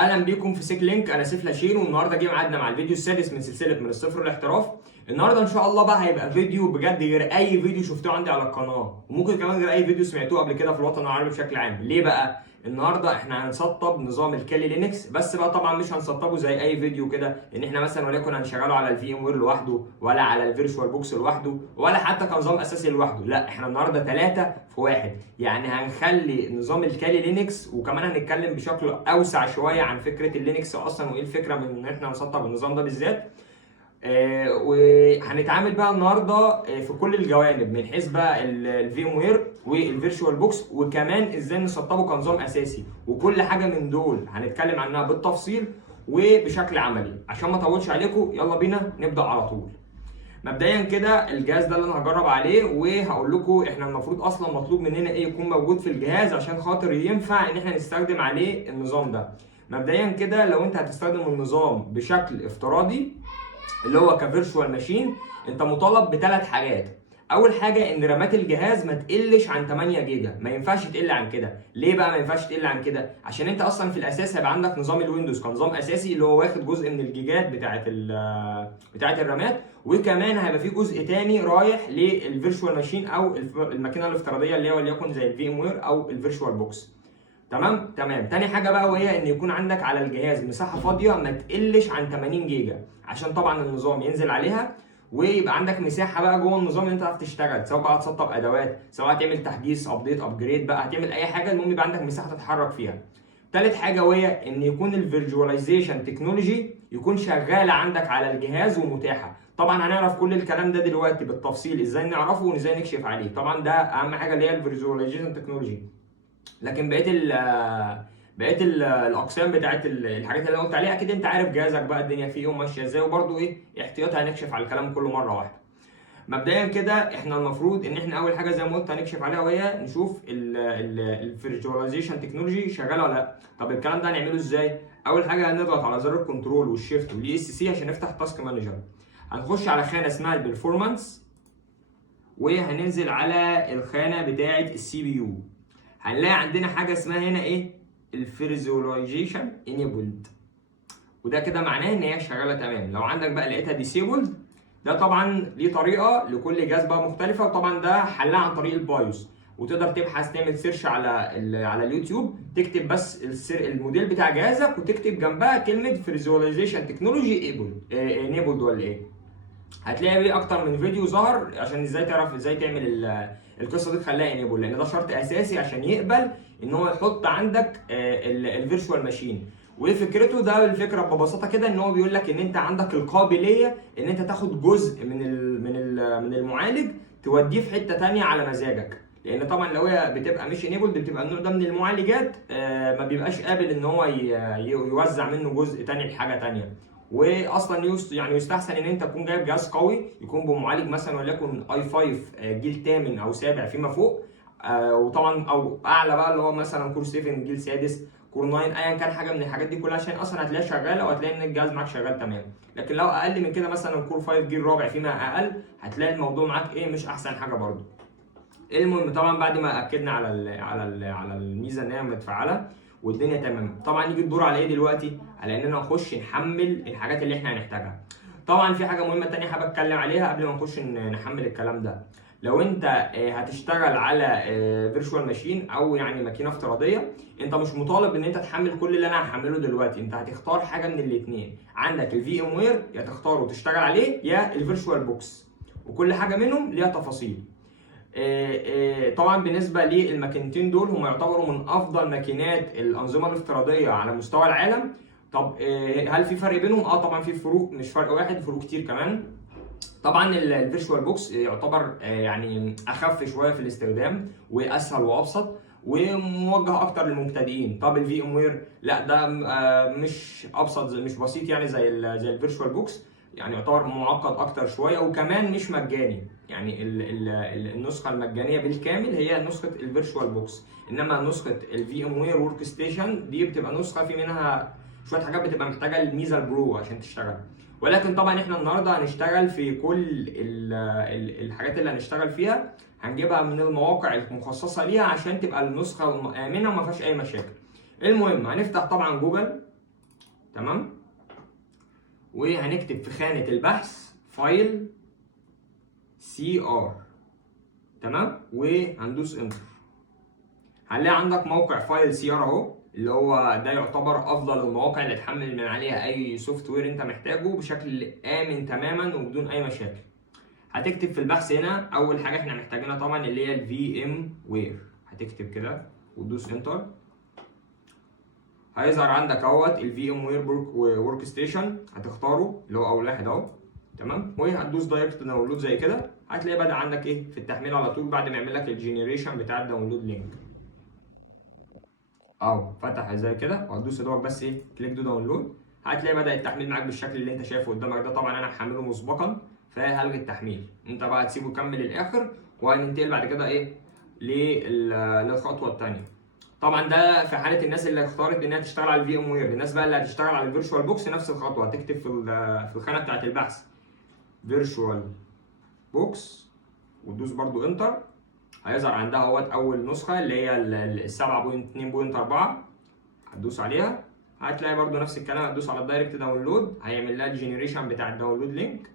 اهلا بيكم في سيك لينك. انا سيف لاشين، والنهارده جه ميعادنا مع الفيديو السادس من سلسله من الصفر للاحتراف. النهارده ان شاء الله بقى هيبقى فيديو بجد غير اي فيديو شفتوه عندي على القناه، وممكن كمان غير اي فيديو سمعتوه قبل كده في الوطن العربي بشكل عام. ليه بقى؟ النهارده احنا هنسطب نظام الكالي لينكس، بس بقى طبعا مش هنسطبه زي اي فيديو كده ان احنا مثلا وليكن هنشغله على الفي ام وير لوحده، ولا على الفيرتشوال بوكس لوحده، ولا حتى كنظام اساسي لوحده. لا، احنا النهارده ثلاثه في واحد. يعني هنخلي نظام الكالي لينكس، وكمان هنتكلم بشكل اوسع شويه عن فكره اللينكس اصلا وايه الفكره من ان احنا نسطب النظام ده بالذات. وهنتعامل بقى النهارده في كل الجوانب، من حيث بقى الفي ام وير والفيرتشوال بوكس، وكمان ازاي نسطبه كنظام اساسي. وكل حاجه من دول هنتكلم عنها بالتفصيل وبشكل عملي. عشان ما اطولش عليكم، يلا بينا نبدا على طول. مبدئيا كده الجهاز ده اللي انا هجرب عليه، وهقول لكم احنا المفروض اصلا مطلوب مننا ايه يكون موجود في الجهاز عشان خاطر ينفع ان احنا نستخدم عليه النظام ده. مبدئيا كده لو انت هتستخدم النظام بشكل افتراضي اللي هو كفيرشوال ماشين، انت مطالب بثلاث حاجات. اول حاجه ان رامات الجهاز ما تقلش عن 8 جيجا، ما ينفعش تقل عن كده. ليه بقى ما ينفعش تقل عن كده؟ عشان انت اصلا في الاساس هيبقى عندك نظام الويندوز كنظام اساسي اللي هو واخد جزء من الجيجات بتاعه الرامات، وكمان هيبقى في جزء تاني رايح للفيرشوال ماشين او الماكينه الافتراضيه اللي هي وليكن زي الفي ام وير او الفيرشوال بوكس. تمام. تاني حاجه بقى، وهي ان يكون عندك على الجهاز مساحه فاضيه ما تقلش عن 80 جيجا، عشان طبعا النظام ينزل عليها ويبقى عندك مساحه بقى جوه النظام ان انت تعرف تشتغل، سواء بقى هتسطب ادوات، سواء هتعمل تحديث ابديت ابجريد، بقى هتعمل اي حاجه، المهم يبقى عندك مساحه تتحرك فيها. تالت حاجه وهي ان يكون الفيرجواليزيشن تكنولوجي يكون شغاله عندك على الجهاز ومتاحه. طبعا هنعرف كل الكلام ده دلوقتي بالتفصيل، ازاي نعرفه وازاي نكشف عليه. طبعا ده اهم حاجه اللي هي الفيرجواليزيشن تكنولوجي. لكن بقيه الاقسام بتاعت الحاجات اللي انا قلت عليها، اكيد انت عارف جهازك بقى الدنيا فيه وماشيه ازاي، وبرده ايه احتياطي هنكشف على الكلام كله مره واحده. مبدئيا كده احنا المفروض ان احنا اول حاجه زي ما قلت هنكشف عليها، وهي نشوف الفيرجواليزيشن تكنولوجي شغاله ولا لا. طب الكلام ده هنعمله ازاي؟ اول حاجه هنضغط على زر الكنترول والشيفت والاي اس سي عشان نفتح تاسك مانجر. هنخش على خانه اسمها البرفورمانس، وهننزل على الخانه بتاعه السي بي يو. هنلاقي عندنا حاجه اسمها هنا ايه؟ الفيرجواليزيشن انيبلد، وده كده معناه ان هي شغاله تمام. لو عندك بقى لقيتها ديسيبلد، ده طبعا ليه طريقه لكل جهاز بقى مختلفه، وطبعا ده حلها عن طريق البايوس. وتقدر تبحث تعمل سيرش على اليوتيوب، تكتب بس الموديل بتاع جهازك وتكتب جنبها كلمه فيرجواليزيشن تكنولوجي انيبلد ولا ايه. هتلاقي بيه اكتر من فيديو ظهر عشان ازاي تعرف ازاي تعمل القصه دي تخليها انيبل، لان ده شرط اساسي عشان يقبل ان هو يحط عندك الفيرتشوال ماشين. وايه فكرته؟ ده الفكره ببساطه كده ان هو بيقول لك ان انت عندك القابليه ان انت تاخد جزء من المعالج توديه في حته ثانيه على مزاجك. لان طبعا لو هي بتبقى مش انيبلد، بتبقى النوع ده من المعالجات ما بيبقاش قابل ان هو يوزع منه جزء ثاني لحاجه ثانيه. واصلا يعني يستحسن ان انت تكون جايب جهاز قوي يكون بمعالج مثلا وليكن اي 5 جيل 8 او سابع فيما فوق، وطبعا او اعلى بقى اللي هو مثلا كور 7 جيل سادس، كور 9، ايا كان حاجه من الحاجات دي كلها، عشان اصلا هتلاقيها شغاله وهتلاقي ان الجهاز معاك شغال تمام. لكن لو اقل من كده مثلا كور 5 جيل رابع فيما اقل، هتلاقي الموضوع معاك ايه مش احسن حاجه برده. المهم طبعا بعد ما اكدنا على الميزه ان هي متفعله والدنيا تمام، طبعا يجي الدور على ايه دلوقتي؟ على اننا نخش نحمل الحاجات اللي احنا هنحتاجها. طبعا في حاجه مهمه تانية حابب اتكلم عليها قبل ما نخش نحمل الكلام ده. لو انت هتشتغل على فيرتشوال ماشين او يعني ماكينه افتراضيه، انت مش مطالب ان انت تحمل كل اللي انا هحمله دلوقتي. انت هتختار حاجه من الاثنين، عندك الفي ام وير يا تختاره وتشتغل عليه، يا الفيرتشوال بوكس، وكل حاجه منهم ليها تفاصيل. طبعا بالنسبه للماكينتين دول هم يعتبروا من افضل ماكينات الانظمه الافتراضيه على مستوى العالم. طب هل في فرق بينهم؟ طبعا في فروق، مش فرق واحد، فروق كتير كمان. طبعا الفيرتشوال بوكس يعتبر يعني اخف شويه في الاستخدام واسهل وابسط وموجه اكتر للمبتدئين. طب الفي ام وير لا، ده مش ابسط، مش بسيط يعني زي الفيرتشوال بوكس، يعني يعتبر معقد اكتر شويه، وكمان مش مجاني. يعني النسخه المجانيه بالكامل هي نسخه الفيرتشوال بوكس، انما نسخه الفي ام وير ورك ستيشن دي بتبقى نسخه في منها شويه حاجات بتبقى محتاجه الميزه البرو عشان تشتغل. ولكن طبعا احنا النهارده هنشتغل في كل الحاجات اللي هنشتغل فيها هنجيبها من المواقع المخصصه ليها عشان تبقى النسخه امنه وما فيهاش اي مشاكل. المهم هنفتح طبعا جوجل تمام. وهنكتب في خانه البحث فايل CR، تمام، وهندوس انتر. هنلاقي عندك موقع فايل CR اهو، اللي هو ده يعتبر افضل المواقع اللي تحمل من عليها اي سوفت وير انت محتاجه بشكل امن تماما وبدون اي مشاكل. هتكتب في البحث هنا اول حاجه احنا محتاجينها طبعا اللي هي الفي ام وير، هتكتب كده وتدوس انتر. هيظهر عندك اهوت الفي ام وير ورك ستيشن، هتختاره اللي هو اول واحد اهو، تمام، وهتدوس دايركت داونلود زي كده. هتلاقي بدا عندك ايه في التحميل على طول بعد ما يعمل لك الجنريشن بتاع الداونلود لينك اهو، فتح زي كده. وهتدوس دوت بس ايه كليك دو داونلود، هتلاقي بدا التحميل معاك بالشكل اللي انت شايفه قدامك ده. طبعا انا محمله مسبقا فهلغي التحميل، انت بقى هتسيبه يكمل للاخر، وهننتقل بعد كده ايه للخطوه الثانيه. طبعا ده في حاله الناس اللي اختارت انها تشتغل على الفي ام وير. الناس بقى اللي هتشتغل على الفيرتشوال بوكس نفس الخطوه، هتكتب في الخانه بتاعت البحث فيرتشوال بوكس وتدوس برده انتر. هيظهر عندها اهوت اول نسخه اللي هي ال 7.2.4، هتدوس عليها. هتلاقي برده نفس الكلام، هتدوس على الدايركت داونلود، هيعمل لها الجنريشن بتاع الداونلود لينك.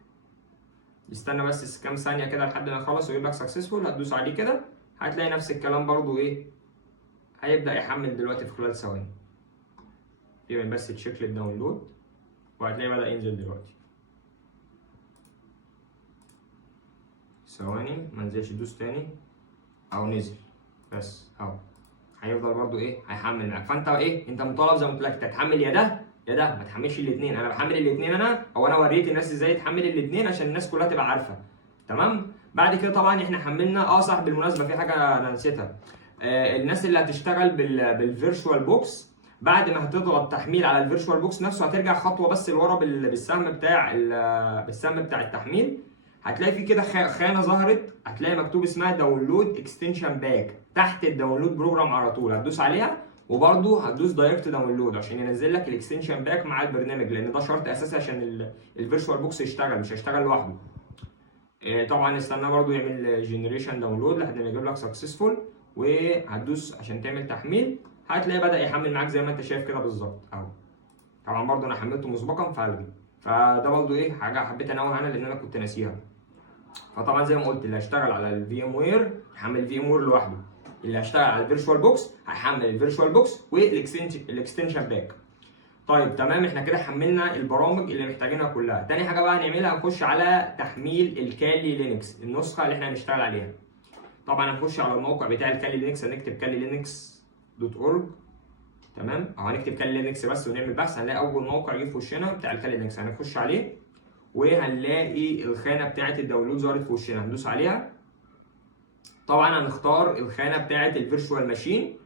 استنى بس كام ثانيه كده لحد ما يخلص ويجيب لك سكسسفول، هتدوس عليه كده. هتلاقي نفس الكلام برده ايه هيبدا يحمل دلوقتي في خلال ثواني. يعمل بس تشيك للداونلود وهتلاقيه بدا ينزل دلوقتي. ثواني ما نزلش، دوس تاني او نزل بس اهو. هيفضل برضو ايه هيحمل معاك. فانت ايه انت مطالب زي ما قلت لك تحمل يا ده يا ده، ما تحملش الاثنين. انا بحمل الاثنين انا وريت الناس ازاي تحمل الاثنين عشان الناس كلها تبقى عارفه، تمام. بعد كده طبعا احنا حملنا صح. بالمناسبه في حاجه انا نسيتها، الناس اللي هتشتغل بالفيرتشوال بوكس بعد ما هتضغط تحميل على الفيرتشوال بوكس نفسه هترجع خطوه بس لورا بالسهم بتاع التحميل. هتلاقي في كده خانه ظهرت، هتلاقي مكتوب اسمها داونلود اكستنشن باك تحت الداونلود بروجرام على طول. هتدوس عليها وبرده هتدوس دايركت داونلود عشان ينزل لك الاكستنشن باك مع البرنامج، لان ده شرط اساسي عشان الفيرتشوال بوكس يشتغل، مش هيشتغل لوحده. طبعا استنى برده يعمل جنريشن داونلود لحد ما يجيب لك سكسسفول، وهتدوس عشان تعمل تحميل. هتلاقي بدا يحمل معاك زي ما انت شايف كده بالظبط اهو. طبعا برده انا حملته مسبقا فهلغي. فده برده ايه حاجه حبيت انوه عنها لان انا كنت ناسيها. فطبعا زي ما قلت اللي هيشتغل على الفي ام وير هيحمل الفي ام وير لوحده، اللي هيشتغل على الفيرتشوال بوكس هيحمل الفيرتشوال بوكس والاكستنشن باك. طيب تمام، احنا كده حملنا البرامج اللي محتاجينها كلها. تاني حاجه بقى هنعملها هنخش على تحميل الكالي لينكس، النسخه اللي احنا هنشتغل عليها. طبعا هنخش على الموقع بتاع الكالي لينكس، هنكتب kalilinux.org، تمام، او هنكتب كالي لينكس بس ونعمل بحث. هنلاقي اول موقع يجي في وشنا بتاع الكالي لينكس، هنخش عليه وهنلاقي الخانه بتاعه الداونلود ظهرت في وشنا، هندوس عليها. طبعا هنختار الخانه بتاعه الفيرتشوال ماشين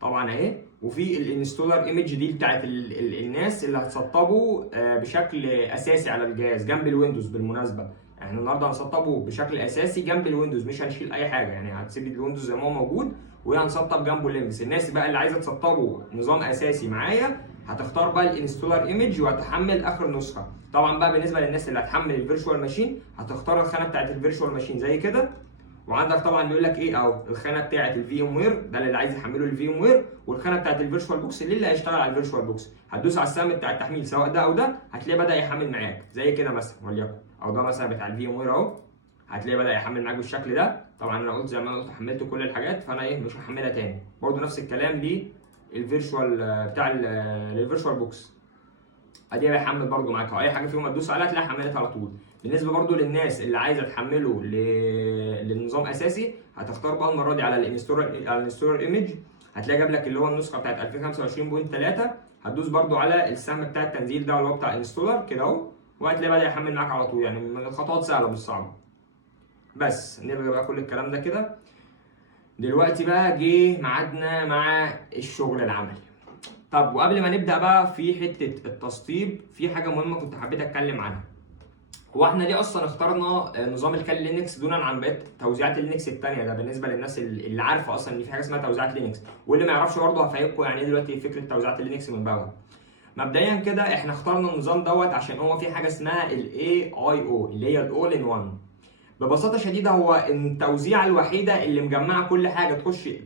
طبعا اهي، وفي الانستولر ايمج دي بتاعه الناس اللي هتسطبوا بشكل اساسي على الجهاز جنب الويندوز. بالمناسبه احنا النهارده هنسطبه بشكل اساسي جنب الويندوز، مش هنشيل اي حاجه، يعني هتسيب الويندوز زي ما هو موجود وهنسطب جنبه لينكس. الناس بقى اللي عايزه تسطبه نظام اساسي معايا هتختار بقى الانستولر ايمج وهتحمل اخر نسخه. طبعا بقى بالنسبه للناس اللي هتحمل الفيرتشوال ماشين هتختار الخانه بتاعت الفيرتشوال ماشين زي كده. وعندك طبعا بيقول لك ايه او الخانه بتاعت الفي ام وير ده اللي عايز يحمله الفي ام وير، والخانه بتاعت الفيرتشوال بوكس اللي هيشتغل على الفيرتشوال بوكس. هتدوس على السهم بتاع التحميل سواء ده او ده، هتلاقيه بدا يحمل معاك زي كده مثلا وليكن، او ده مثلا بتاع الفي ام وير اهو، هتلاقيه بدا يحمل معاك بالشكل ده. طبعا انا قلت زي ما انا قلت حملت كل الحاجات، فانا ايه مش هحملها تاني. برده نفس الكلام للفيرتشوال بتاع الفيرتشوال بوكس، ادي هيحمل برده معاك اي حاجه فيهم هتدوس عليها تلاقيها حملت على طول. بالنسبه برده للناس اللي عايزه تحمله للنظام اساسي هتختار بقى المره دي على الانستولر ايمج، هتلاقي جاب لك اللي هو النسخه بتاعت 2025.3. هتدوس برده على السهم بتاع التنزيل ده اللي هو بتاع انستولر كده اهو، وهتلاقي بدا يحمل معاك على طول. يعني من الخطوات سهله مش صعبه. بس نلغي بقى كل الكلام ده كده. دلوقتي بقى جه ميعادنا مع الشغل العملي. طب وقبل ما نبدا بقى في حته التسطيب، في حاجه مهمه كنت حبيت اتكلم عنها. هو احنا ليه اصلا اخترنا نظام الكالي لينكس دونا عن بقيه توزيعات اللينكس الثانيه؟ ده بالنسبه للناس اللي عارفه اصلا ان في حاجه اسمها توزيعات لينكس، واللي ما يعرفش برضه هفهمكم يعني ايه دلوقتي فكره توزيعات اللينكس من بابها. مبدئيا كده احنا اخترنا النظام عشان هو في حاجه اسمها الاي اي او اللي هي الاول ان وان. ببساطه شديده هو التوزيعه الوحيده اللي مجمعه كل حاجه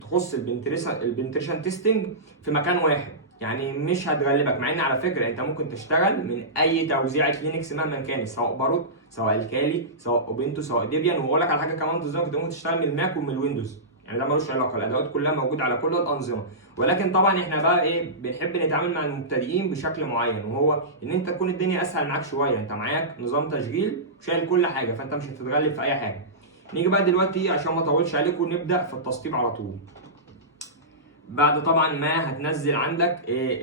تخص البنتريشن تيستنج في مكان واحد. يعني مش هتغلبك، مع ان على فكره انت ممكن تشتغل من اي توزيعه لينكس مهما كانت، سواء باروت سواء الكالي سواء اوبنتو سواء ديبيان. واقول لك على حاجه كمان تظهر، انت ممكن تشتغل من الماك ومن الويندوز، يعني ده ملوش علاقه، الادوات كلها موجوده على كل الانظمه. ولكن طبعا احنا بقى ايه، بنحب نتعامل مع المبتدئين بشكل معين، وهو ان انت تكون الدنيا اسهل معاك شويه، انت معاك نظام تشغيل شايل كل حاجه، فانت مش هتتغلب في اي حاجه. نيجي بقى دلوقتي عشان ما اطولش عليكم نبدا في التسطيب على طول. بعد طبعا ما هتنزل عندك ايه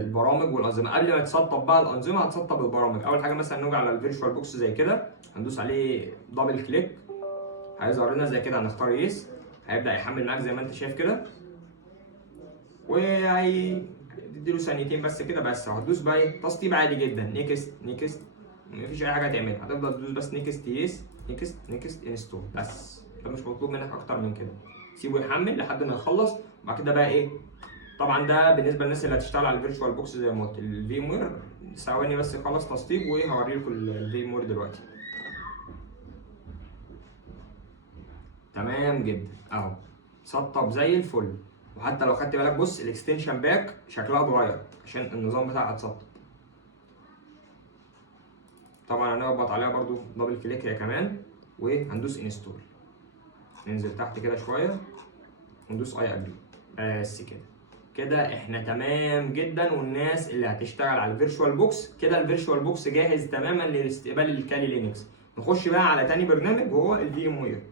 البرامج والانظمه، قبل ما تسطب بقى الانظمه هتسطب البرامج. اول حاجه مثلا نيجي على الفيرتشوال بوكس زي كده، هندوس عليه دبل كليك، هيظهر لنا زي كده، هنختار يس، هيبدا يحمل معاك زي ما انت شايف كده، وهي تديله ثانيتين بس كده بس. وهتدوس بقى ايه تسطيب عادي جدا، نيكست نيكست، مفيش اي حاجه هتعملها، هتفضل تدوس بس نيكست يس نيكست نيكست انستول بس، ده مش مطلوب منك اكتر من كده. سيبه يحمل لحد ما يخلص، وبعد كده بقى ايه، طبعا ده بالنسبه للناس اللي هتشتغل على الفيرتشوال بوكس زي ما قلت. الفيم وير ثواني بس يخلص تسطيب وهوري لكم الفيم وير دلوقتي. تمام جدا اهو، سطب زي الفل. وحتى لو خدت بالك بص الاكستنشن باك شكلها اتغير عشان النظام بتاعها اتسطب. طبعا هنخبط عليها برضو دبل كليك هي كمان، وهندوس انستول، ننزل تحت كده شويه وندوس اي اجري بس كده. كده احنا تمام جدا، والناس اللي هتشتغل على الفيرتشوال بوكس كده الفيرتشوال بوكس جاهز تماما لاستقبال الكالي لينكس. نخش بقى على تاني برنامج وهو الفيم وير.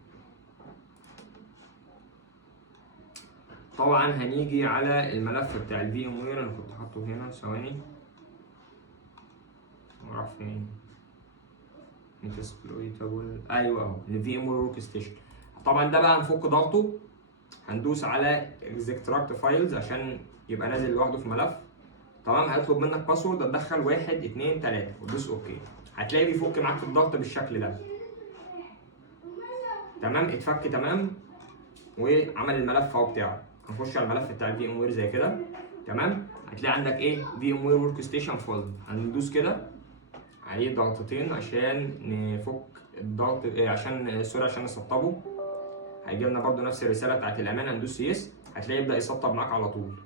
طبعا هنيجي على الملف بتاع الفيم وير، انا كنت حاطه هنا ثواني، راح فين؟ اكسبلويتابل، ايوه اهو الفيم وير ورك ستيشن. طبعا ده بقى هنفك ضغطه، هندوس على اكستراكت فايلز عشان يبقى نازل لوحده في ملف. تمام، هيطلب منك باسورد، هتدخل 1 2 3 وتدوس اوكي، هتلاقيه بيفك معاك في الضغط بالشكل ده. تمام، اتفك تمام وعمل الملف اهو بتاعه. هنخش على الملف بتاع الفي ام وير زي كده. تمام، هتلاقي عندك ايه في ام وير ورك ستيشن فولد، هندوس كده عليه ضغطتين عشان نفك الضغط عشان سوري عشان نسطبه. هيجي لنا برده نفس الرساله بتاعت الامان، هندوس يس، هتلاقيه يبدا يسطب معاك على طول.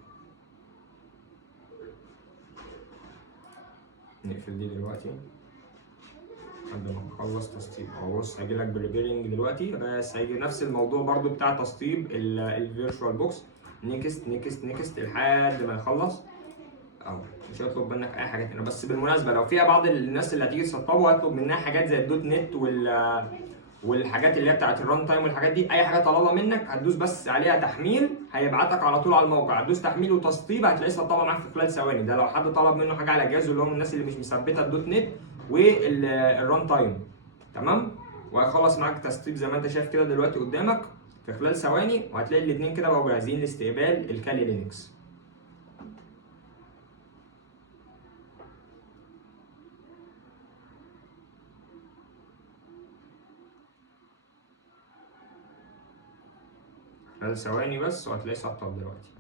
نقفل دي دلوقتي لحد ما نخلص تسطيب. اهو بص هيجي لك بريبيرنج دلوقتي، بس هيجي نفس الموضوع برده بتاع تسطيب الفيرتشوال بوكس، نيكست نيكست نيكست لحد ما يخلص. اهو مش هيطلب منك اي حاجه هنا. بس بالمناسبه لو فيها بعض الناس اللي هتيجي تسطبه هيطلب منها حاجات زي الدوت نت والحاجات اللي هي بتاعت الران تايم والحاجات دي، اي حاجه طلبها منك هتدوس بس عليها تحميل، هيبعتك على طول على الموقع، هتدوس تحميل وتسطيب هتلاقيه سطبها معاك في خلال ثواني. ده لو حد طلب منه حاجه على جهازه، اللي هم الناس اللي مش مثبته الدوت نت والران تايم. تمام، وهيخلص معاك تسطيب زي ما انت شايف كده دلوقتي قدامك في خلال ثواني، وهتلاقي الاثنين كده بقوا جاهزين لاستقبال الكالي لينكس. خلال ثواني بس وهتلاقيه سطب دلوقتي.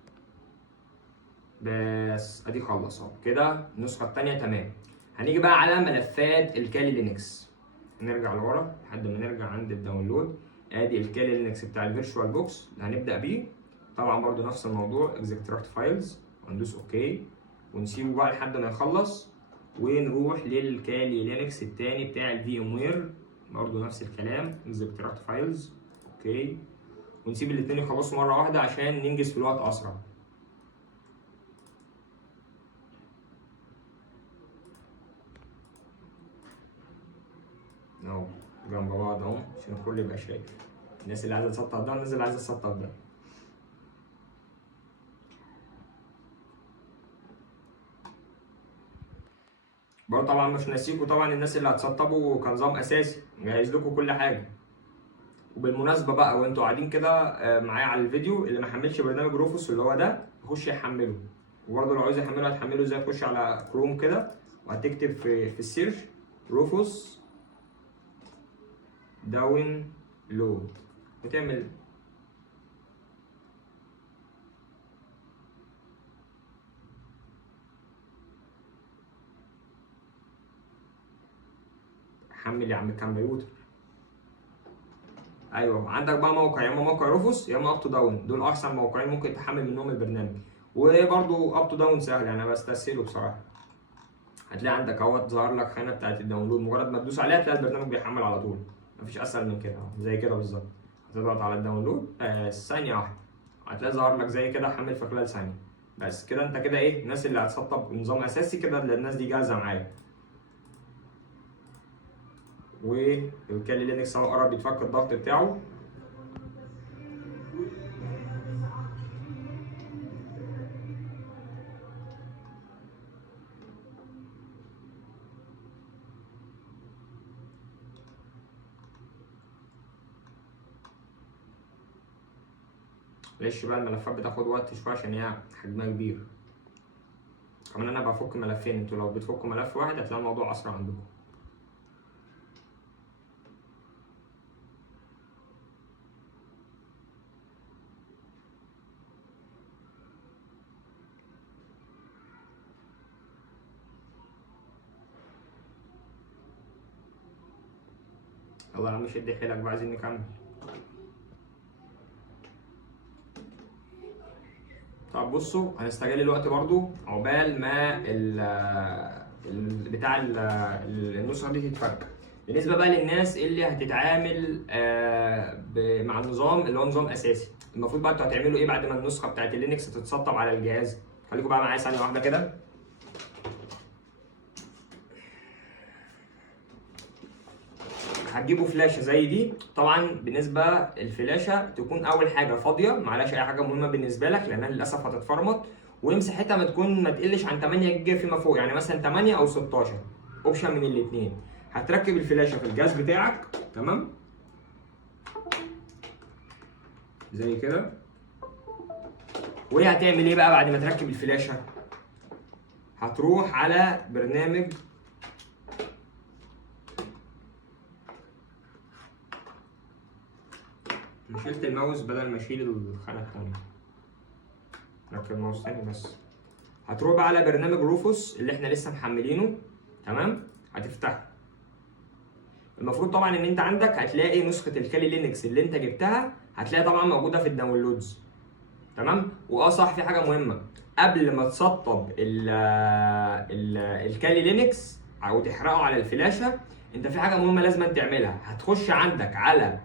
بس ادي خلص اهو كده النسخه الثانيه تمام. هنيجي بقى على ملفات الكالي لينكس، نرجع لورا لحد ما نرجع عند الداونلود. ادي الكالي لينكس بتاع الفيرتشوال بوكس اللي هنبدا بيه. طبعا برضو نفس الموضوع اكستراكت فايلز، وندوس اوكي ونسيبه بقى لحد ما يخلص، ونروح للكالي لينكس الثاني بتاع الفي ام وير، برضو نفس الكلام اكستراكت فايلز اوكي، ونسيب الاثنين يخلصوا مره واحده عشان ننجز في الوقت اسرع. اهو جنب بعض اهو عشان الكل يبقى شايف، الناس اللي عايزه تسطب ده والناس اللي عايزه تسطب ده. برضه طبعا مش ناسيكوا طبعا الناس اللي هتسطبوا كنظام اساسي، جهز لكم كل حاجه. وبالمناسبه بقى وانتوا قاعدين كده معايا على الفيديو، اللي ما حملش برنامج روفوس اللي هو ده يخش يحمله. وبرضه لو عايز يحمله هتحمله ازاي، تخش على كروم كده وهتكتب في السيرش روفوس داون لود وتعمل حمل يا عم الكمبيوتر. ايوه عندك بقى موقع، يا اما موقع روفوس يا اما اب تو داون، دول احسن موقعين ممكن تحمل منهم البرنامج. وبرده اب تو داون سهل، يعني انا بستسهله بصراحه. هتلاقي عندك اهوت ظهر لك خانه بتاعت الداونلود، مجرد ما تدوس عليها تلاقي البرنامج بيحمل على طول. مفيش اسهل من كده، زي كده بالظبط. هتضغط على الداونلود ثانيه واحده، هتلاقي ظهر لك زي كده حمل في خلال ثانيه. بس كده انت كده ايه، الناس اللي هتسطب نظام اساسي كده الناس دي جاهزه معايا. والكالي لينكس اهو قرب يتفك الضغط بتاعه. معلش بقى الملفات بتاخد وقت شويه عشان هي حجمها كبير. كمان انا بفك ملفين، انتوا لو بتفكوا ملف واحد هتلاقي الموضوع اسرع عندكم. يلا يا عم شد حيلك بقى، عايزين نكمل. طب بصوا، هنستغل الوقت برضو عقبال ما النسخه دي تتفك. بالنسبه بقى للناس اللي هتتعامل مع النظام اللي هو نظام اساسي، المفروض بقى انتوا هتعملوا ايه بعد ما النسخه بتاعت اللينكس تتسطب على الجهاز؟ خليكم بقى معايا ثانيه واحده كده. هتجيبوا فلاشه زي دي. طبعا بالنسبه الفلاشه تكون اول حاجه فاضيه، معلهاش اي حاجه مهمه بالنسبه لك لانها للاسف هتتفرمط، ومساحتها ما تقلش عن 8 جيجا فيما فوق، يعني مثلا 8 او 16، اوبشن من الاثنين. هتركب الفلاشه في الجهاز بتاعك، تمام، زي كده. وهتعمل ايه بقى بعد ما تركب الفلاشه؟ هتروح على برنامج شلت الماوس بدل ما اشيل الخانه الثانيه، ركب الماوس تاني بس. هتروح بقى على برنامج روفوس اللي احنا لسه محملينه، تمام، هتفتحه. المفروض طبعا ان انت عندك هتلاقي نسخه الكالي لينكس اللي انت جبتها، هتلاقي طبعا موجوده في الداونلودز، تمام. صح، في حاجه مهمه قبل ما تسطب الكالي لينكس او تحرقه على الفلاشه، انت في حاجه مهمه لازم تعملها. هتخش عندك على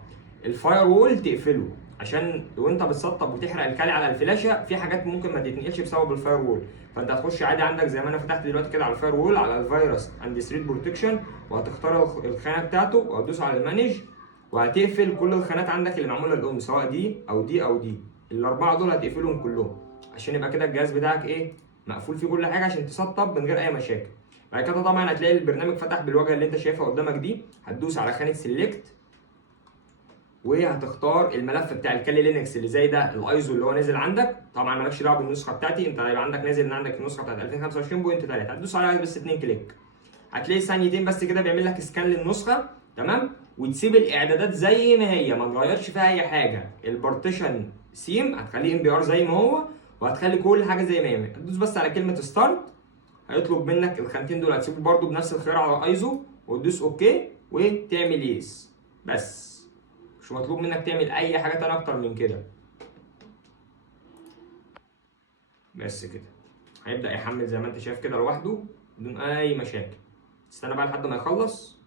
الفاير وول تقفله، عشان وانت بتسطب وتحرق الكالي على الفلاشه في حاجات ممكن ما تتنقلش بسبب الفاير وول. فانت هتخش عادي عندك زي ما انا فتحت دلوقتي كده على الفاير وول، على الفيروس اند ثريت بروتكشن، وهتختار الخانه بتاعته وهتدوس على المانج، وهتقفل كل الخانات عندك اللي معموله للام، سواء دي او دي او دي. الاربعه دول هتقفلهم كلهم عشان يبقى كده الجهاز بتاعك ايه، مقفول فيه كل حاجه عشان تسطب من غير اي مشاكل. بعد كده طبعا هتلاقي البرنامج فتح بالواجهه اللي انت شايفها قدامك دي. هتدوس على خانه سيلكت، وهتختار الملف بتاع الكالي لينكس اللي زي ده، الايزو اللي هو نازل عندك. طبعا مالكش دعوه بالنسخه بتاعتي، انت هيبقى عندك نازل ان عندك النسخه بتاعت 2025.3. هتدوس عليها بس 2 كليك، هتلاقي ثانيتين بس كده بيعمل لك سكان للنسخه، تمام. وتسيب الاعدادات زي ما هي، ما تغيرش فيها اي حاجه. البارتيشن سيم هتخليه ام بي ار زي ما هو، وهتخلي كل حاجه زي ما هي. هتدوس بس على كلمه ستارت، هيطلب منك الخانتين دول، هتسيبه برده بنفس الخيار على ايزو، وتدوس اوكي وتعمل يس. بس مش مطلوب منك تعمل اي حاجه تانية اكتر من كده. بس كده هيبدا يحمل زي ما انت شايف كده لوحده بدون اي مشاكل. استنى بقى لحد ما يخلص.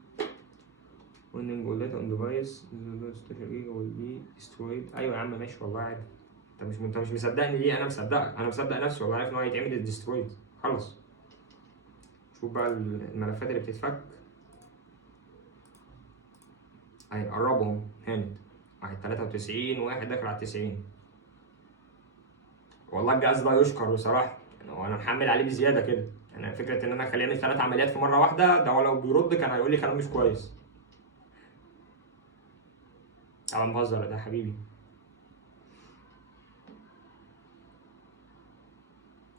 winning all data on device will be destroyed. ايوه يا عم ماشي والله عادي. انت مش مصدقني ليه؟ انا مصدقك، انا مصدق نفسي والله، عارف ان هو هيتعمل destroyed. خلص. شوف بقى الملفات اللي بتتفك، هيقربهم هانت. واحد 93 وواحد داخل على 90. والله الجهاز ده يشكر بصراحه، يعني وانا محمل عليه بزياده كده. يعني فكره ان انا اخليه يعمل 3 عمليات في مره واحده، ده هو لو بيرد كان هيقول لي كلام مش كويس. طبعا بهزر ده حبيبي.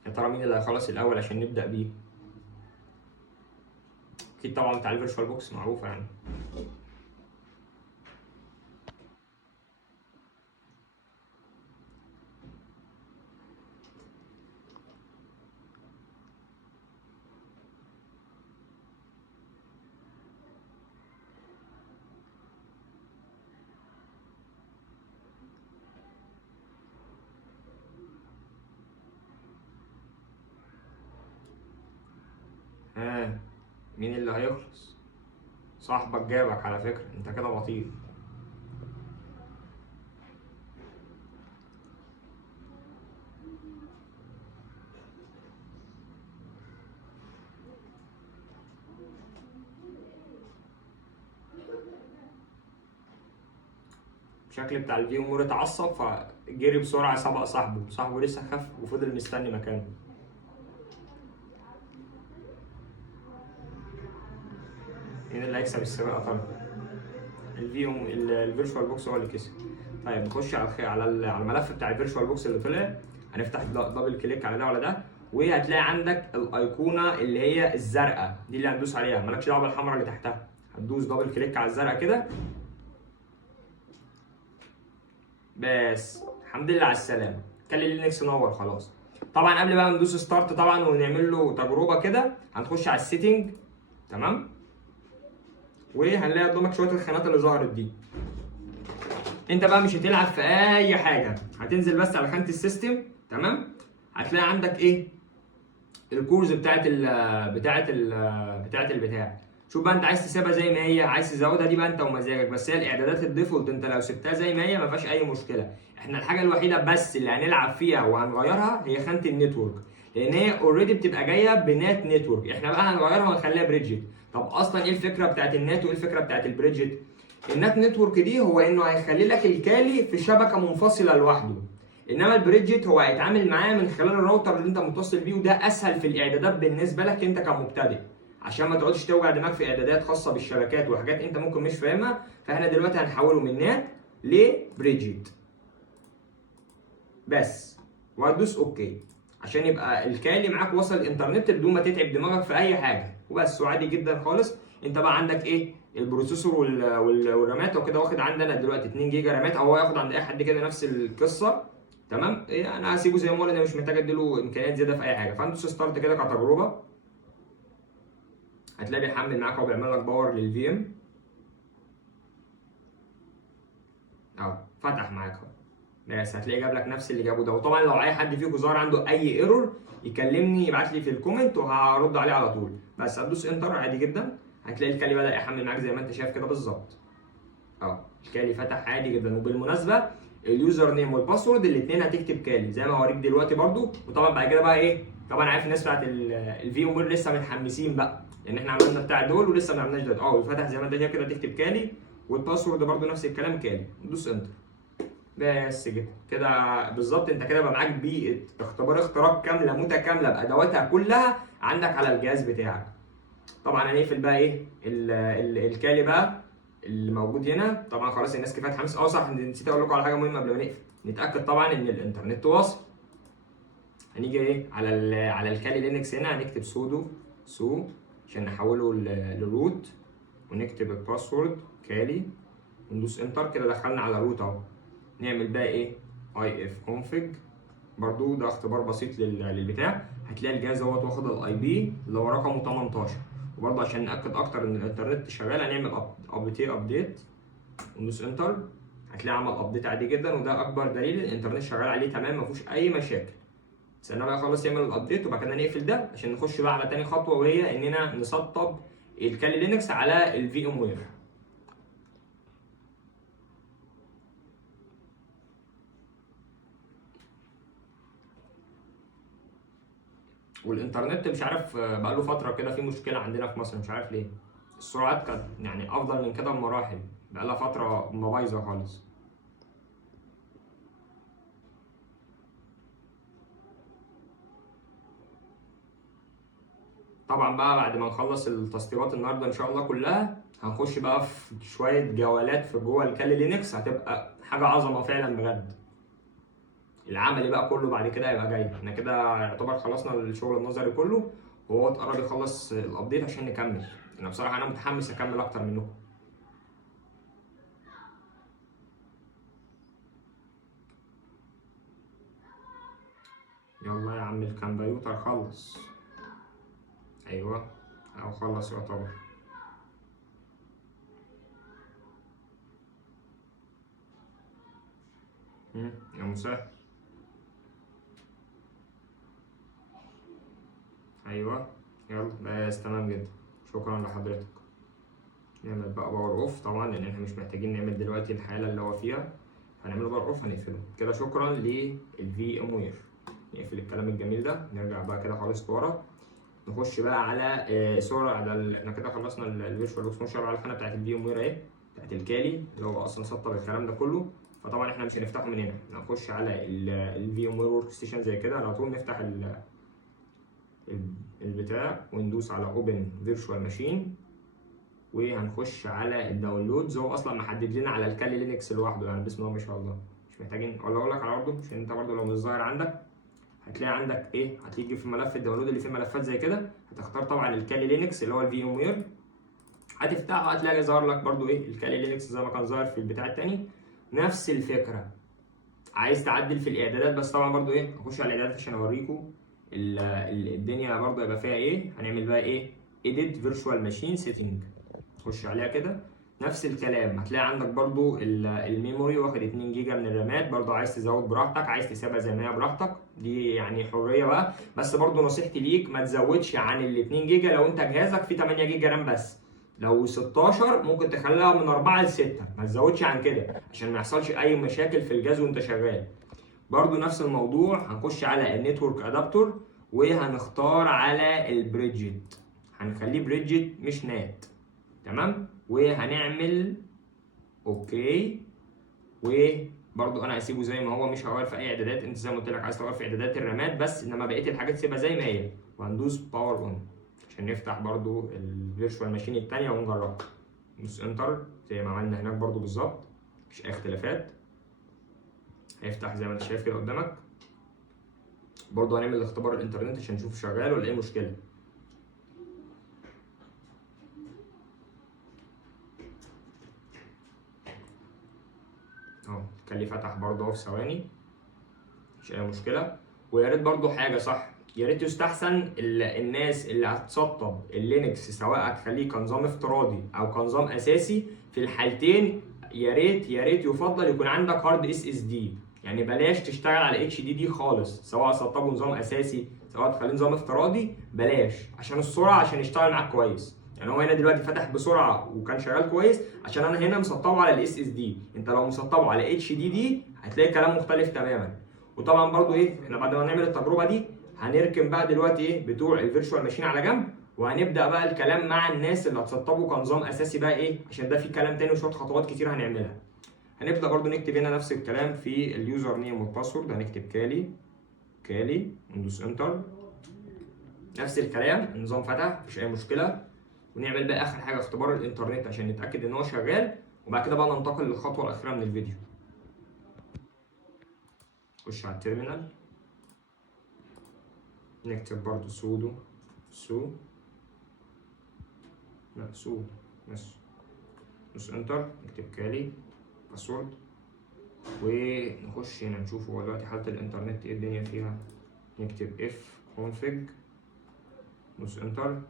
يا ترى مين اللي هيخلص الاول عشان نبدا بيه؟ اكيد طبعا بتاع الفيرتشوال بوكس، معروفه يعني. ها، مين اللي هيخلص؟ صاحبك جابك على فكرة، انت كده بطيء. شكل بتاع الفيو مور اتعصب فجري بسرعة سبق صاحبه لسه خف وفضل مستني مكانه. مين اللي هيكسب السباق طبعا؟ الفيرتشوال بوكس هو اللي كسب. طيب نخش على الملف بتاع الفيرتشوال بوكس اللي طلع. هنفتح دبل كليك على ده ولا ده، وهتلاقي عندك الايقونه اللي هي الزرقاء دي اللي هندوس عليها، مالكش دعوه بالحمراء اللي تحتها. هتدوس دبل كليك على الزرقاء كده بس. الحمد لله على السلامه، كلي لينكس نور خلاص. طبعا قبل بقى ما ندوس ستارت طبعا ونعمل له تجربه كده، هنخش على السيتنج. تمام، وهنلاقي قدامك شويه الخانات اللي ظهرت دي. انت بقى مش هتلعب في اي حاجه، هتنزل بس على خانه السيستم. تمام، هتلاقي عندك ايه؟ الكورز بتاعت البتاع. شوف بقى انت عايز تسيبها زي ما هي، عايز تزودها دي بقى انت ومزاجك، بس هي الاعدادات الديفولت انت لو سبتها زي ما هي ما فيهاش اي مشكله. احنا الحاجه الوحيده بس اللي هنلعب فيها وهنغيرها هي خانه النتورك، لان هي اوريدي بتبقى جايه بنات نتورك. احنا بقى هنغيرها ونخليها بريدجت. طب اصلا ايه الفكره بتاعت النات وايه الفكره بتاعت البريدجت؟ النات نتورك دي هو انه هيخلي لك الكالي في شبكه منفصله لوحده، انما البريدجت هو هيتعامل معاه من خلال الراوتر اللي انت متصل بيه، وده اسهل في الاعدادات بالنسبه لك انت كمبتدئ، عشان ما تقعدش توجع دماغ في اعدادات خاصه بالشبكات وحاجات انت ممكن مش فاهمها. فاحنا دلوقتي هنحوله من نات لبريدجت بس، وهتدوس اوكي عشان يبقى الكالي معاك وصل الانترنت بدون ما تتعب دماغك في اي حاجه وبس. وعادي جدا خالص. انت بقى عندك ايه؟ البروسيسور والرامات وكده. واخد عندنا دلوقتي 2 جيجا رامات، او هو ياخد عند اي حد كده نفس القصه. تمام، إيه انا هسيبه زي ما هو، انا مش محتاج اديله امكانيات زياده في اي حاجه. فندوس ستارت كده كتجربه، هتلاقي بيحمل معاك وبيعمل لك باور للفي ام اهو، فتح معاك اهو. بس هتلاقي جاب لك نفس اللي جابه ده. وطبعا لو اي حد فيكم ظهر عنده اي ايرور يكلمني، يبعت لي في الكومنت وهرد عليه على طول. بس هتدوس انتر عادي جدا، هتلاقي الكالي بدأ يحمل معاك زي ما انت شايف كده بالظبط اهو. الكالي فتح عادي جدا. وبالمناسبه اليوزر نيم والباسورد الاثنين هتكتب كالي زي ما هوريك دلوقتي برده. وطبعا بعد كده بقى ايه، طبعا عارف الناس بتاعت الفي ام لسه متحمسين بقى، لان احنا عملنا بتاع دول ولسه ما عملناش ده. اه فتح زي ما انت شايف كده، تكتب كالي والباسورد برده نفس الكلام كالي، ندوس انتر بس كده. كده بالظبط انت كده بقى معاك بيئه اختراق كامله متكامله بادواتها كلها عندك على الجهاز بتاعك. طبعا هنقفل بقى ايه الكالي بقى اللي موجود هنا. طبعا خلاص الناس كفايه اتحمس. اه صح، نسيت اقول لكم على حاجه مهمه قبل ما نقفل. نتاكد طبعا ان الانترنت واصل. هنيجي ايه على الكالي لينكس هنا، هنكتب سو عشان نحوله للروت، ونكتب الباسورد كالي وندوس انتر كده. دخلنا على روت اهو. نعمل بقى ايه اي اف كونفج، برضو ده اختبار بسيط للبتاع. هتلاقي الجهاز اهوت واخد الاي بي اللي هو رقمه 18. وبرضه عشان ناكد اكتر ان الانترنت شغال هنعمل ابديت وندوس انتر. هتلاقي عمل ابديت عادي جدا، وده اكبر دليل الانترنت شغال عليه تمام ما فيهوش اي مشاكل. استنى بقى خلاص يعمل الابديت وبعد كده نقفل ده عشان نخش بقى على تاني خطوه، وهي اننا نسطب الكالي لينكس على الفي ام وير. والانترنت مش عارف بقى له فتره كده في مشكله عندنا في مصر، مش عارف ليه. السرعات كانت يعني افضل من كده بمراحل، بقى لها فتره بايظه خالص. طبعا بقى بعد ما نخلص التسطيبات النهارده ان شاء الله كلها، هنخش بقى في شويه جولات في جوه الكالي لينكس، هتبقى حاجه عظمه فعلا بجد. العملي بقى كله بعد كده هيبقى جاي. احنا كده يعتبر خلصنا الشغل النظري كله، وهو قرب يخلص الابديت عشان نكمل. انا بصراحه انا متحمس اكمل اكتر منكم. يلا يا عم الكمبيوتر خلص. ايوه او خلص يعتبر. يا مسهل. ايوه يلا بس تمام جدا. شكرا لحضرتك. نعمل بقى باور اوف طبعا لان احنا مش محتاجين نعمل دلوقتي الحاله اللي هو فيها. هنعمله باور اوف هنقفله كده. شكرا للفي ام وير. نقفل الكلام الجميل ده. نرجع بقى كده خالص لورا. نخش بقى على صورة على احنا كده خلصنا الفيرتشوال بوكس. نخش على الخانه بتاعت الفي ام وير اهي، بتاعت الكالي اللي هو اصلا سطب الكلام ده كله. فطبعا احنا مش هنفتحه من هنا. هنخش على الفي ام وير ورك ستيشن زي كده على طول. نفتح البتاع وندوس على اوبن فيرتشوال ماشين، وهنخش على الداونلودز. هو اصلا محدد لنا على الكالي لينكس لوحده يعني، بسم الله ما شاء الله. مش محتاجين ولا اقول لك على برضه، عشان انت برضه لو مش ظاهر عندك هتلاقي عندك ايه، هتيجي في ملف الداونلود اللي فيه ملفات زي كده، هتختار طبعا الكالي لينكس اللي هو الفي ام وير. هتفتحه هتلاقي ظهر لك برضو ايه الكالي لينكس زي ما كان ظاهر في البتاع التاني. نفس الفكره. عايز تعدل في الاعدادات، بس طبعا برضو ايه، هخش على الاعدادات عشان اوريكم الدنيا برضو هيبقى فيها ايه. هنعمل بقى ايه، edit virtual machine setting. خش عليها كده. نفس الكلام هتلاقي عندك برضو الميموري واخد 2 جيجا من الرامات. برضو عايز تزود براحتك، عايز تسيبها زي ما هي براحتك، دي يعني حريه بقى. بس برضو نصيحتي ليك ما تزودش عن ال 2 جيجا لو انت جهازك فيه 8 جيجا رام بس. لو 16 ممكن تخليها من 4 ل 6، ما تزودش عن كده عشان ما يحصلش اي مشاكل في الجهاز وانت شغال. برضو نفس الموضوع. هنخش على النتورك ادابتور وهنختار على البريدجت. هنخليه بريدجت مش نات. تمام. وهنعمل اوكي. وبرضو انا هسيبه زي ما هو، مش هغير في اي اعدادات. انت زي ما قلت لك عايز تغير في اعدادات الرامات بس، انما بقيه الحاجات سيبها زي ما هي. وهندوس باور اون عشان نفتح برضو الفيرتشوال ماشين الثانيه ونجربها. ندوس انتر زي ما عملنا هناك برضو بالظبط، مفيش اي اختلافات. هيفتح زي ما انت شايف كده قدامك. برضو هنعمل اختبار الانترنت عشان نشوف شغال ولا ايه المشكله. اهو كان فتح برضه اهو في ثواني، مفيش اي مشكله. ويا ريت برضه حاجه صح، يا ريت يستحسن الناس اللي هتسطب اللينكس سواء هتخليه كنظام افتراضي او كنظام اساسي، في الحالتين يا ريت يفضل يكون عندك هارد اس اس دي. يعني بلاش تشتغل على اتش دي دي خالص، سواء سطبه نظام اساسي سواء تخليه نظام افتراضي بلاش، عشان السرعه عشان يشتغل معاك كويس. يعني هو هنا دلوقتي فتح بسرعه وكان شغال كويس عشان انا هنا مسطبه على الاس اس دي. انت لو مسطبه على اتش دي دي هتلاقي كلام مختلف تماما. وطبعا برضو ايه، احنا بعد ما نعمل التجربه دي هنركن بقى دلوقتي ايه بتوع الفيرتشوال ماشين على جنب، وهنبدا بقى الكلام مع الناس اللي هتسطبوا كنظام اساسي بقى ايه، عشان ده في كلام تاني وشويه خطوات كتير هنعملها. هنبدا برضو نكتب هنا نفس الكلام في اليوزر نيم والباسورد. هنكتب كالي وندوس انتر. نفس الكلام، النظام فتح مفيش اي مشكله. ونعمل بقى اخر حاجه اختبار الانترنت عشان نتاكد ان هو شغال، وبعد كده بقى ننتقل للخطوه الاخيره من الفيديو. نخش على التيرمينال. نكتب برضو سو بس. ندوس انتر. نكتب كالي باسورد. ونخش هنا نشوف هو دلوقتي حالة الانترنت ايه الدنيا فيها. نكتب اف config. ندوس انتر.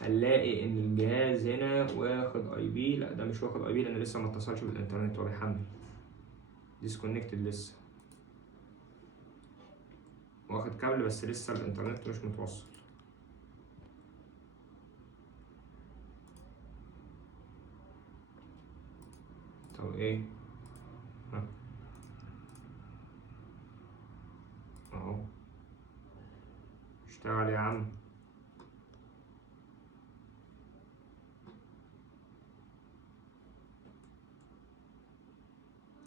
هنلاقي ان الجهاز هنا واخد اي بي. لا ده مش واخد اي بي لان لسه ما اتصلش بالانترنت، هو بيحمل. ديسكونكتد لسه، واخد كابل بس لسه الانترنت مش متوصل. طب ايه اهو اشتغل يا عم.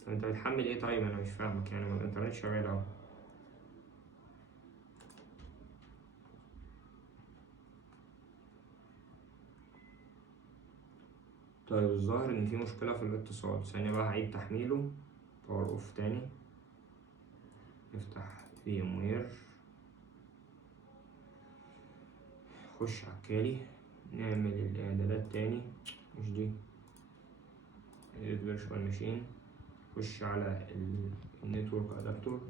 طب انت بتحمل ايه طيب؟ انا مش فاهمك يعني، ما الانترنت شغال اهو. طيب الظاهر ان في مشكلة في الاتصال. ثانية بقى هعيد تحميله. باور اوف تاني. نفتح في ام وير. خش على الكالي. نعمل الاعدادات تاني، مش دي، edit virtual machine. خش على النتورك ادابتور.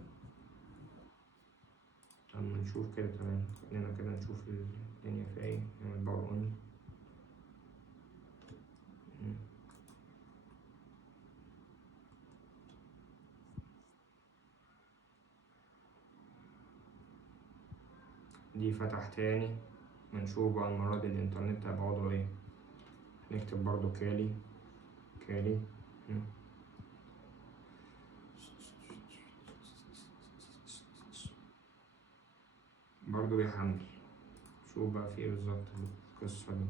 اما نشوف كده تمام، خلينا كده نشوف الدنيا فيها ايه. نعمل باور اون. دي فتح تاني. نشوف بقى المرة دي الإنترنت هيبقى وضعه إيه. نكتب برضو كالي برضو بيحمل. شوف بقى في إيه بالظبط القصة دي.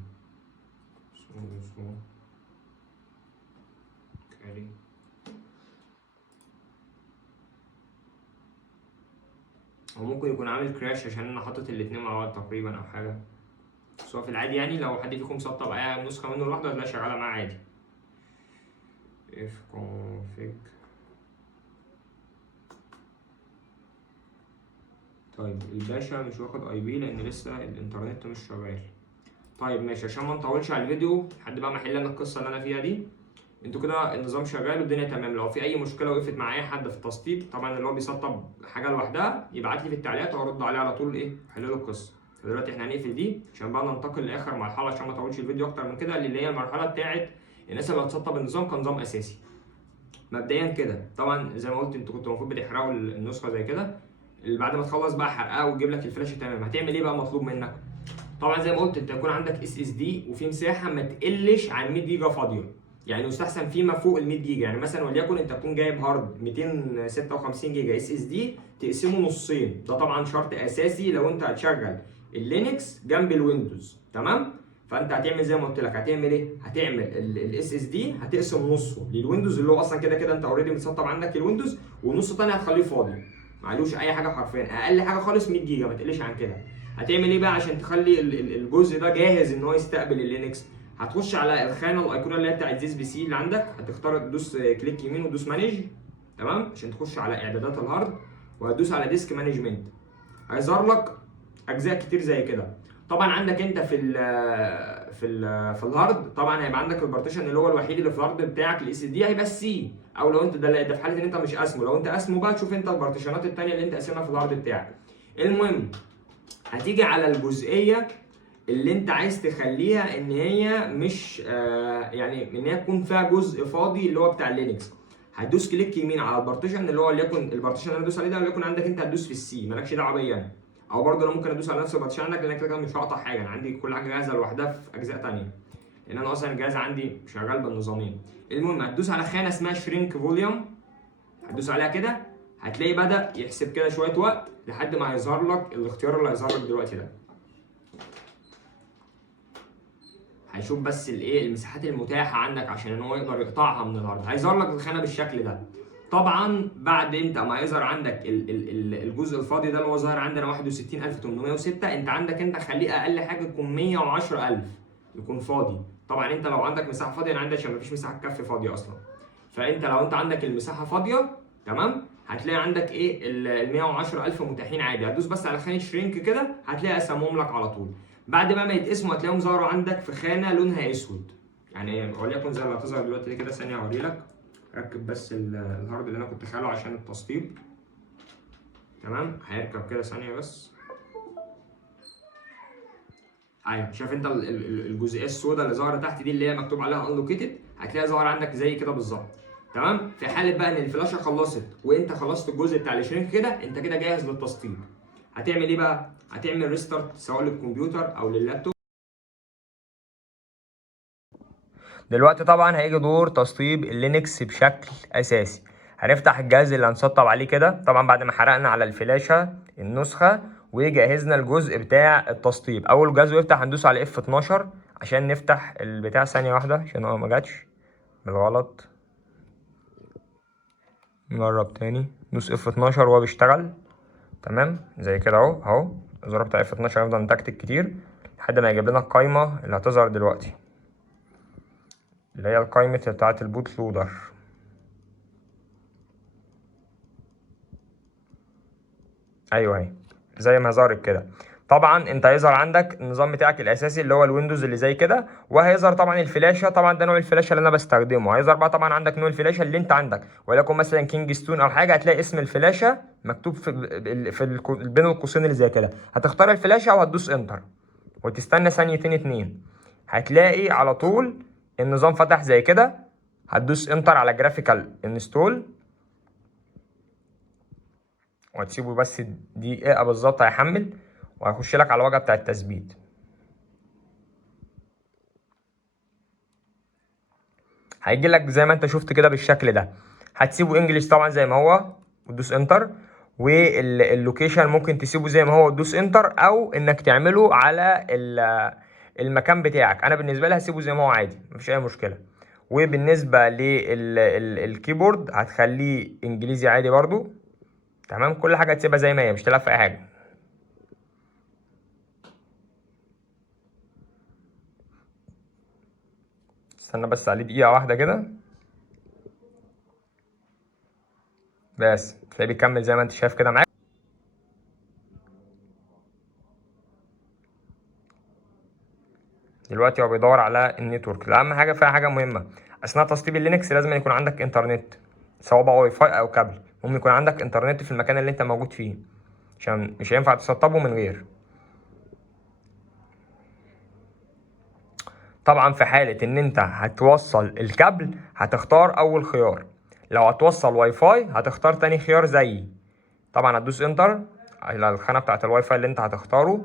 كالي هو ممكن يكون عامل كراش عشان أنا حاطط الاتنين مع بعض تقريبا أو حاجة، بس هو في العادي يعني لو حد فيكم مسطب أي نسخة منه لوحده هتلاقيها شغالة معاه عادي. if config. طيب الباشا مش واخد اي بي لان لسه الانترنت مش شغال. طيب ماشي، عشان ما نطولش على الفيديو لحد بقى ما احل انا القصه اللي انا فيها دي، انتوا كده النظام شغال والدنيا تمام. لو في اي مشكله وقفت مع اي حد في التسطيب، طبعا اللي هو بيسطب حاجه لوحدها يبعت لي في التعليقات وارد عليه على طول ايه، احل له القصه. فدلوقتي احنا هنقفل دي عشان بقى ننتقل لاخر مرحله عشان ما اطولش الفيديو اكتر من كده، اللي هي المرحله بتاعت الناس اللي هتسطب النظام كنظام اساسي. مبدئيا كده طبعا زي ما قلت انتوا كنتوا المفروض بتحرقوا النسخه زي كده، اللي بعد ما تخلص بقى حرقها وتجيب لك الفلاشه تمام، هتعمل ايه بقى مطلوب منك؟ طبعا زي ما قلت انت يكون عندك اس اس دي وفي مساحه ما تقلش عن 100 جيجا فاضيه، يعني يستحسن فيما فوق ال 100 جيجا. يعني مثلا وليكن انت تكون جايب هارد 256 جيجا اس اس دي تقسمه نصين، ده طبعا شرط اساسي لو انت هتشغل اللينكس جنب الويندوز، تمام؟ فانت هتعمل زي ما قلت لك، هتعمل ايه؟ هتعمل الاس اس دي هتقسم نصه للويندوز اللي هو اصلا كده كده انت اوريدي متسطب عندك الويندوز، والنص الثاني هتخليه فاضي معلوش اي حاجه حرفيا، اقل حاجه خالص 100 جيجا ما تقلش عن كده. هتعمل ايه بقى عشان تخلي الجزء ده جاهز ان هو يستقبل اللينكس؟ هتخش على الخانه الايقونه اللي هي بتاعت زيس بي سي اللي عندك، هتختار تدوس كليك يمين وتدوس مانج، تمام؟ عشان تخش على اعدادات الهارد، وهتدوس على ديسك مانجمنت. هيظهر لك اجزاء كتير زي كده. طبعا عندك انت في الهارد طبعا هيبقى عندك البارتيشن اللي هو الوحيد اللي في الهارد بتاعك الاس دي هيبقى السي، او لو انت ده في حاله ان انت مش قاسمه، لو انت قاسمه بقى تشوف انت البارتيشنات الثانيه اللي انت قاسمها في الهارد بتاعك. المهم هتيجي على الجزئيه اللي انت عايز تخليها ان هي مش يعني ان هي تكون فيها جزء فاضي اللي هو بتاع لينكس. هتدوس كليك يمين على البارتيشن اللي هو وليكن البارتيشن اللي انا ادوس عليه ده وليكن عندك انت هتدوس في السي، مالكش دعوه بيا انا، او برضه انا ممكن ادوس على نفس البارتيشن عندك لان كده مش هقطع حاجه، انا عندي كل حاجه جاهزه لوحدها في اجزاء ثانيه، لان انا اصلا الجهاز عندي شغال بالنظامين. المهم هتدوس على خانه اسمها شرينك فوليوم، هتدوس عليها كده هتلاقي بدا يحسب كده شويه وقت لحد ما هيظهر لك الاختيار اللي هيظهر لك دلوقتي ده. هيشوف بس الايه المساحات المتاحه عندك عشان ان هو يقدر يقطعها من الهارد، هيظهر لك الخانه بالشكل ده. طبعا بعد انت ما يظهر عندك الجزء الفاضي ده اللي هو ظاهر عندنا 61806، انت عندك انت خليه اقل حاجه يكون 110000 يكون فاضي. طبعا انت لو عندك مساحه فاضيه، انا عندي عشان مفيش مساحه تكفي فاضيه اصلا، فانت لو انت عندك المساحه فاضيه تمام هتلاقي عندك ايه ال 110000 متاحين عادي، هتدوس بس على خانه شرينك كده هتلاقي اسمهم لك على طول. بعد بقى ما يتقسموا هتلاقيهم ظهروا عندك في خانه لونها اسود، يعني وليكن زي ما هتظهر دلوقتي كده. ثانيه هوري لك، ركب بس الهارد اللي انا كنت خاله عشان التسطيب، تمام؟ هيركب كده ثانيه بس. ايوه شايف انت الجزئيه السوداء اللي ظاهره تحت دي اللي هي مكتوب عليها انلوكيتد، هتلاقيها ظاهره عندك زي كده بالظبط، تمام؟ في حاله بقى ان الفلاشه خلصت وانت خلصت الجزء بتاع الشرينك كده، انت كده جاهز للتسطيب. هتعمل ايه بقى؟ هتعمل ريستارت سواء للكمبيوتر او لللابتوب. دلوقتي طبعا هيجي دور تسطيب اللينكس بشكل اساسي. هنفتح الجهاز اللي هنسطب عليه كده، طبعا بعد ما حرقنا على الفلاشه النسخه وجهزنا الجزء بتاع التسطيب. اول جهاز يفتح هندوس على F12 عشان نفتح البتاع. ثانيه واحده عشان هو ما جاتش بالغلط، نجرب تاني. ندوس F12 وهو بيشتغل تمام زي كده اهو الزرار بتاع F12 هيفضل متكتك كتير لحد ما يجيب لنا القايمه اللي هتظهر دلوقتي، اللي هي القايمة بتاعة البوت لودر. ايوه اهي زي ما ظهرت كده. طبعا انت هيظهر عندك النظام بتاعك الاساسي اللي هو الويندوز اللي زي كده، وهيظهر طبعا الفلاشه، طبعا ده نوع الفلاشه اللي انا بستخدمه. هيظهر بقى طبعا عندك نوع الفلاشه اللي انت عندك، وليكن مثلا كينج ستون او حاجه، هتلاقي اسم الفلاشه مكتوب بين القوسين اللي زي كده. هتختار الفلاشه وهتدوس انتر وتستنى ثانيتين اتنين، هتلاقي على طول النظام فتح زي كده. هتدوس انتر على جرافيكال انستول وهتسيبه بس دقيقة بالظبط هيحمل، وهيخش لك على الواجهة بتاع التثبيت. هيجي لك زي ما انت شفت كده بالشكل ده. هتسيبه انجلش طبعا زي ما هو وتدوس انتر، واللوكيشن ممكن تسيبه زي ما هو وتدوس انتر، او انك تعمله على المكان بتاعك. انا بالنسبه لي هسيبه زي ما هو عادي، مفيش اي مشكله. وبالنسبه للكيبورد هتخليه انجليزي عادي برضو. تمام، كل حاجه هتسيبها زي ما هي، مش تلعب في اي حاجه. استنى بس عليه دقيقه واحده كده، بس تلاقيه بيكمل زي ما انت شايف كده معاك. دلوقتي هو بيدور على النتورك. اهم حاجه فيها حاجه مهمه، اثناء تسطيب اللينكس لازم يكون عندك انترنت، سواء بقى واي فاي او كابل. المهم يكون عندك انترنت في المكان اللي انت موجود فيه، عشان مش هينفع تسطبه من غير. طبعا في حاله ان انت هتوصل الكابل هتختار اول خيار، لو هتوصل واي فاي هتختار تاني خيار زيي. طبعا هتدوس انتر على الخانه بتاعه الواي فاي اللي انت هتختاره.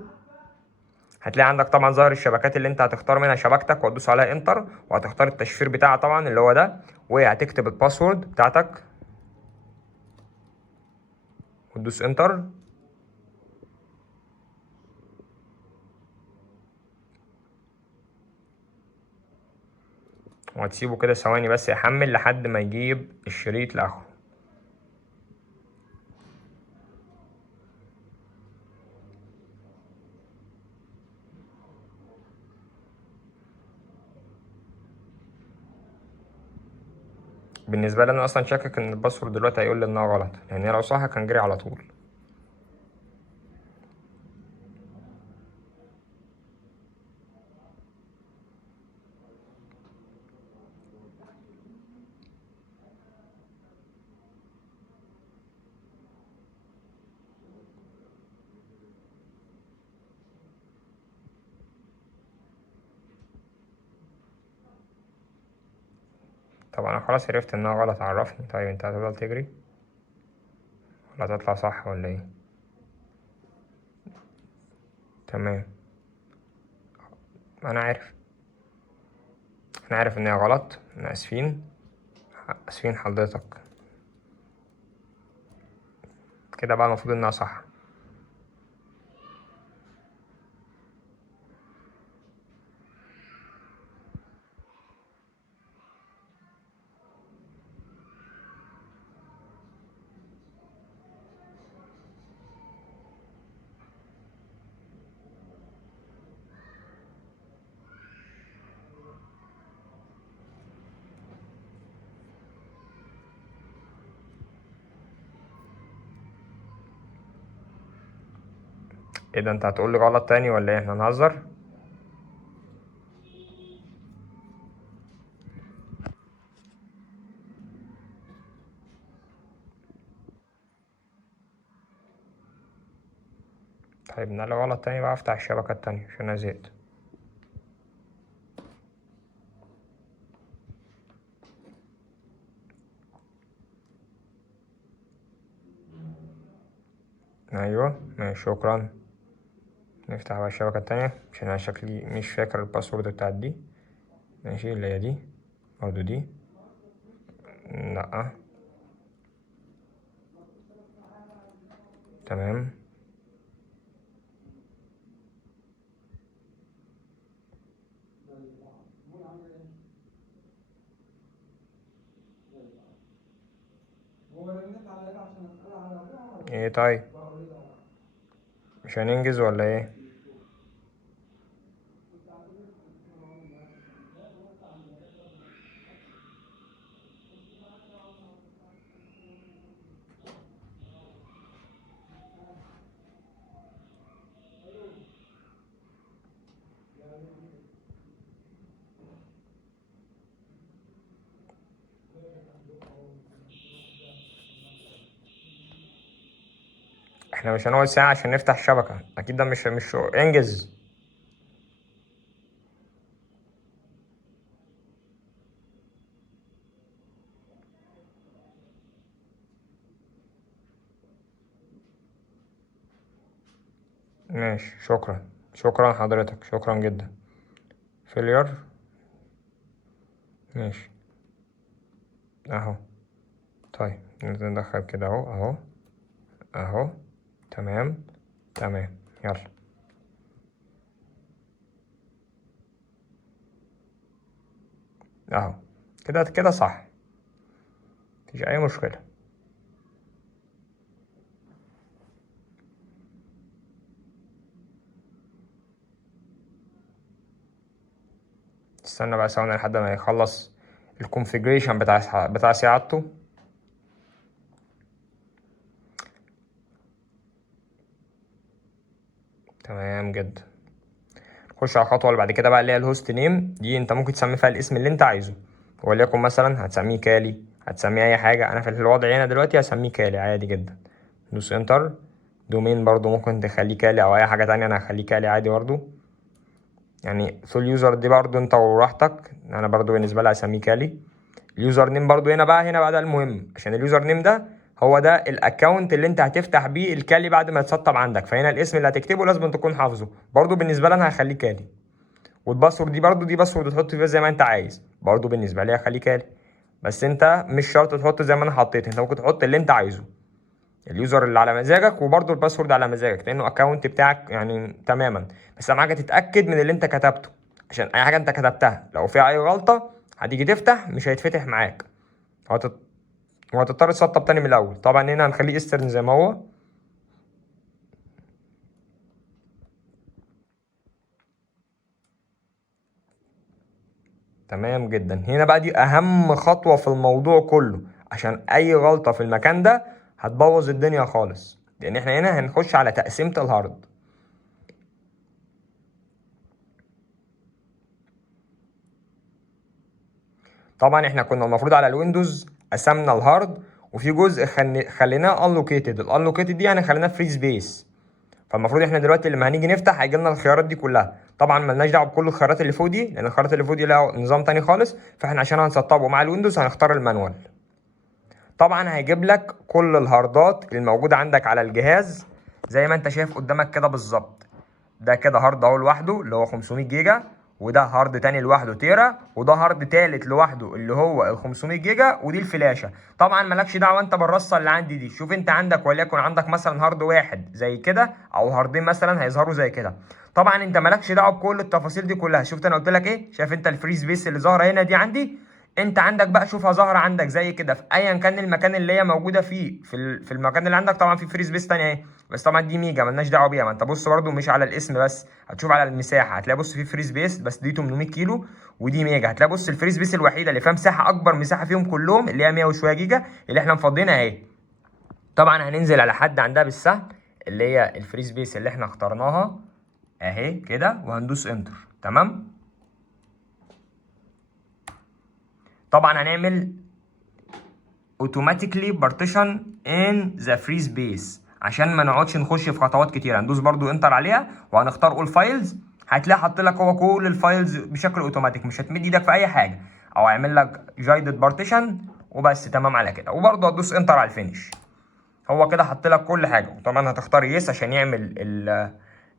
هتلاقي عندك طبعا ظاهر الشبكات اللي انت هتختار منها شبكتك، وهتدوس عليها انتر، وهتختار التشفير بتاعها طبعا اللي هو ده، وهتكتب الباسورد بتاعتك وتدوس انتر. وهتسيبه كده ثواني بس يحمل لحد ما يجيب الشريط لاخره. بالنسبه لي انا اصلا شاكك ان الباسورد دلوقتي هيقول لي انها غلط، لان هي لو صح كان جري على طول. طبعا انا خلاص عرفت انها غلط. عرفني طيب، انت هتفضل تجري ولا هتطلع صح ولا ايه؟ تمام، انا عارف، انا عارف ان هي غلط. احنا اسفين، اسفين حضرتك. كده بقى المفروض انها صح. ايه ده، انت هتقول لي غلط تاني ولا ايه؟ احنا نهزر؟ طيب نقل غلط تاني بقى، افتح الشبكة التانية عشان انا زهقت. ايوه ماشي، شكرا. نفتح بقى الشبكة التانية عشان انا شكلي مش فاكر الباسورد بتاعت دي. ماشي، اللي هي دي برضو دي. لأ. تمام. ايه طيب، مش هننجز ولا ايه؟ احنا مش هنقعد ساعة عشان نفتح الشبكة، اكيد ده مش شغل. انجز. ماشي، شكرا. شكرا حضرتك، شكرا جدا. فيلير. ماشي. اهو. طيب ندخل كده اهو اهو اهو. تمام تمام. يلا اهو. كده كده صح، مفيش اي مشكلة. استنى بقى ثواني لحد ما يخلص الكونفيجريشن بتاع سعادته. تمام جدا. خش على الخطوه اللي بعد كده بقى، اللي هي الهوست نيم. دي انت ممكن تسمي فيها الاسم اللي انت عايزه، وليكن مثلا هتسميه كالي، هتسميه اي حاجه. انا في الوضع هنا دلوقتي هسميه كالي عادي جدا. دوس انتر. دومين برضو ممكن تخليه كالي او اي حاجه تانية، انا هخليه كالي عادي برضو. يعني سول يوزر دي برضو انت وراحتك، انا برضو بالنسبه لي هسميه كالي. اليوزر نيم برضو هنا بقى ده المهم، عشان اليوزر نيم ده هو ده الاكونت اللي انت هتفتح بيه الكالي بعد ما يتسطب عندك، فهنا الاسم اللي هتكتبه لازم تكون حافظه. برضو بالنسبه لي انا هخليه كالي. والباسورد دي برضو دي باسورد تحط فيها زي ما انت عايز، برضو بالنسبه لي هخليه كالي. بس انت مش شرط تحط زي ما انا حطيت، انت ممكن تحط اللي انت عايزه، اليوزر اللي على مزاجك، وبرضو الباسورد على مزاجك، لانه اكونت بتاعك يعني تماما. بس اهم حاجه تتاكد من اللي انت كتبته، عشان اي حاجه انت كتبتها لو فيها اي غلطه هتيجي تفتح مش هيتفتح معاك، وهتضطر تسطب تاني من الاول. طبعا هنا هنخليه ايسترن زي ما هو. تمام جدا. هنا بقى دي اهم خطوة في الموضوع كله، عشان اي غلطة في المكان ده هتبوظ الدنيا خالص، لان احنا هنا هنخش على تقسيمة الهارد. طبعا احنا كنا المفروض على الويندوز قسمنا الهارد، وفي جزء خليناه unlocated. الانلوكيتد دي يعني خليناه فري سبيس. فالمفروض احنا دلوقتي لما هنيجي نفتح هيجي لنا الخيارات دي كلها. طبعا ملناش دعوه بكل الخيارات اللي فوق دي، لان الخيارات اللي فوق دي لها نظام تاني خالص، فاحنا عشان هنسطبه مع الويندوز هنختار المانوال. طبعا هيجيب لك كل الهاردات الموجوده عندك على الجهاز زي ما انت شايف قدامك كده بالظبط. ده كده هارد اهو لوحده اللي هو 500 جيجا، وده هارد تاني لوحده تيرا، وده هارد تالت لوحده اللي هو ال 500 جيجا، ودي الفلاشه. طبعا مالكش دعوه انت بالرصه اللي عندي دي. شوف انت عندك وليكن عندك مثلا هارد واحد زي كده، او هاردين مثلا هيظهروا زي كده. طبعا انت مالكش دعوه بكل التفاصيل دي كلها. شفت انا قلت لك ايه؟ شايف انت الفري سبيس اللي ظاهره هنا دي عندي؟ انت عندك بقى شوفها ظاهره عندك زي كده في ايا كان المكان اللي هي موجوده فيه، في المكان اللي عندك. طبعا في فري سبيس ثانيه اهي، بس طبعا دي ميجا مالناش دعوه بيها. ما انت بص برده مش على الاسم بس، هتشوف على المساحه هتلاقي بص في فري سبيس بس دي 800 كيلو ودي ميجا. هتلاقي بص الفري سبيس الوحيده اللي فيها مساحه اكبر مساحه فيهم كلهم اللي هي 100 وشويه جيجا اللي احنا مفضينها اهي. طبعا هننزل على حد عندها بالسهم اللي هي الفري سبيس اللي احنا اخترناها اهي كده، وهندوس انتر. تمام. طبعا هنعمل automatically partition in the free space عشان ما نقعدش نخش في خطوات كتير. هندوس برضو انتر عليها وهنختار all files. هتلاقي حاطط لك هو كل الفايلز بشكل اوتوماتيك، مش هتمد ايدك في اي حاجه، او هيعمل لك guided partition وبس. تمام على كده. وبرضو هتدوس انتر على الفينش. هو كده حط لك كل حاجه. وطبعا هتختار يس عشان يعمل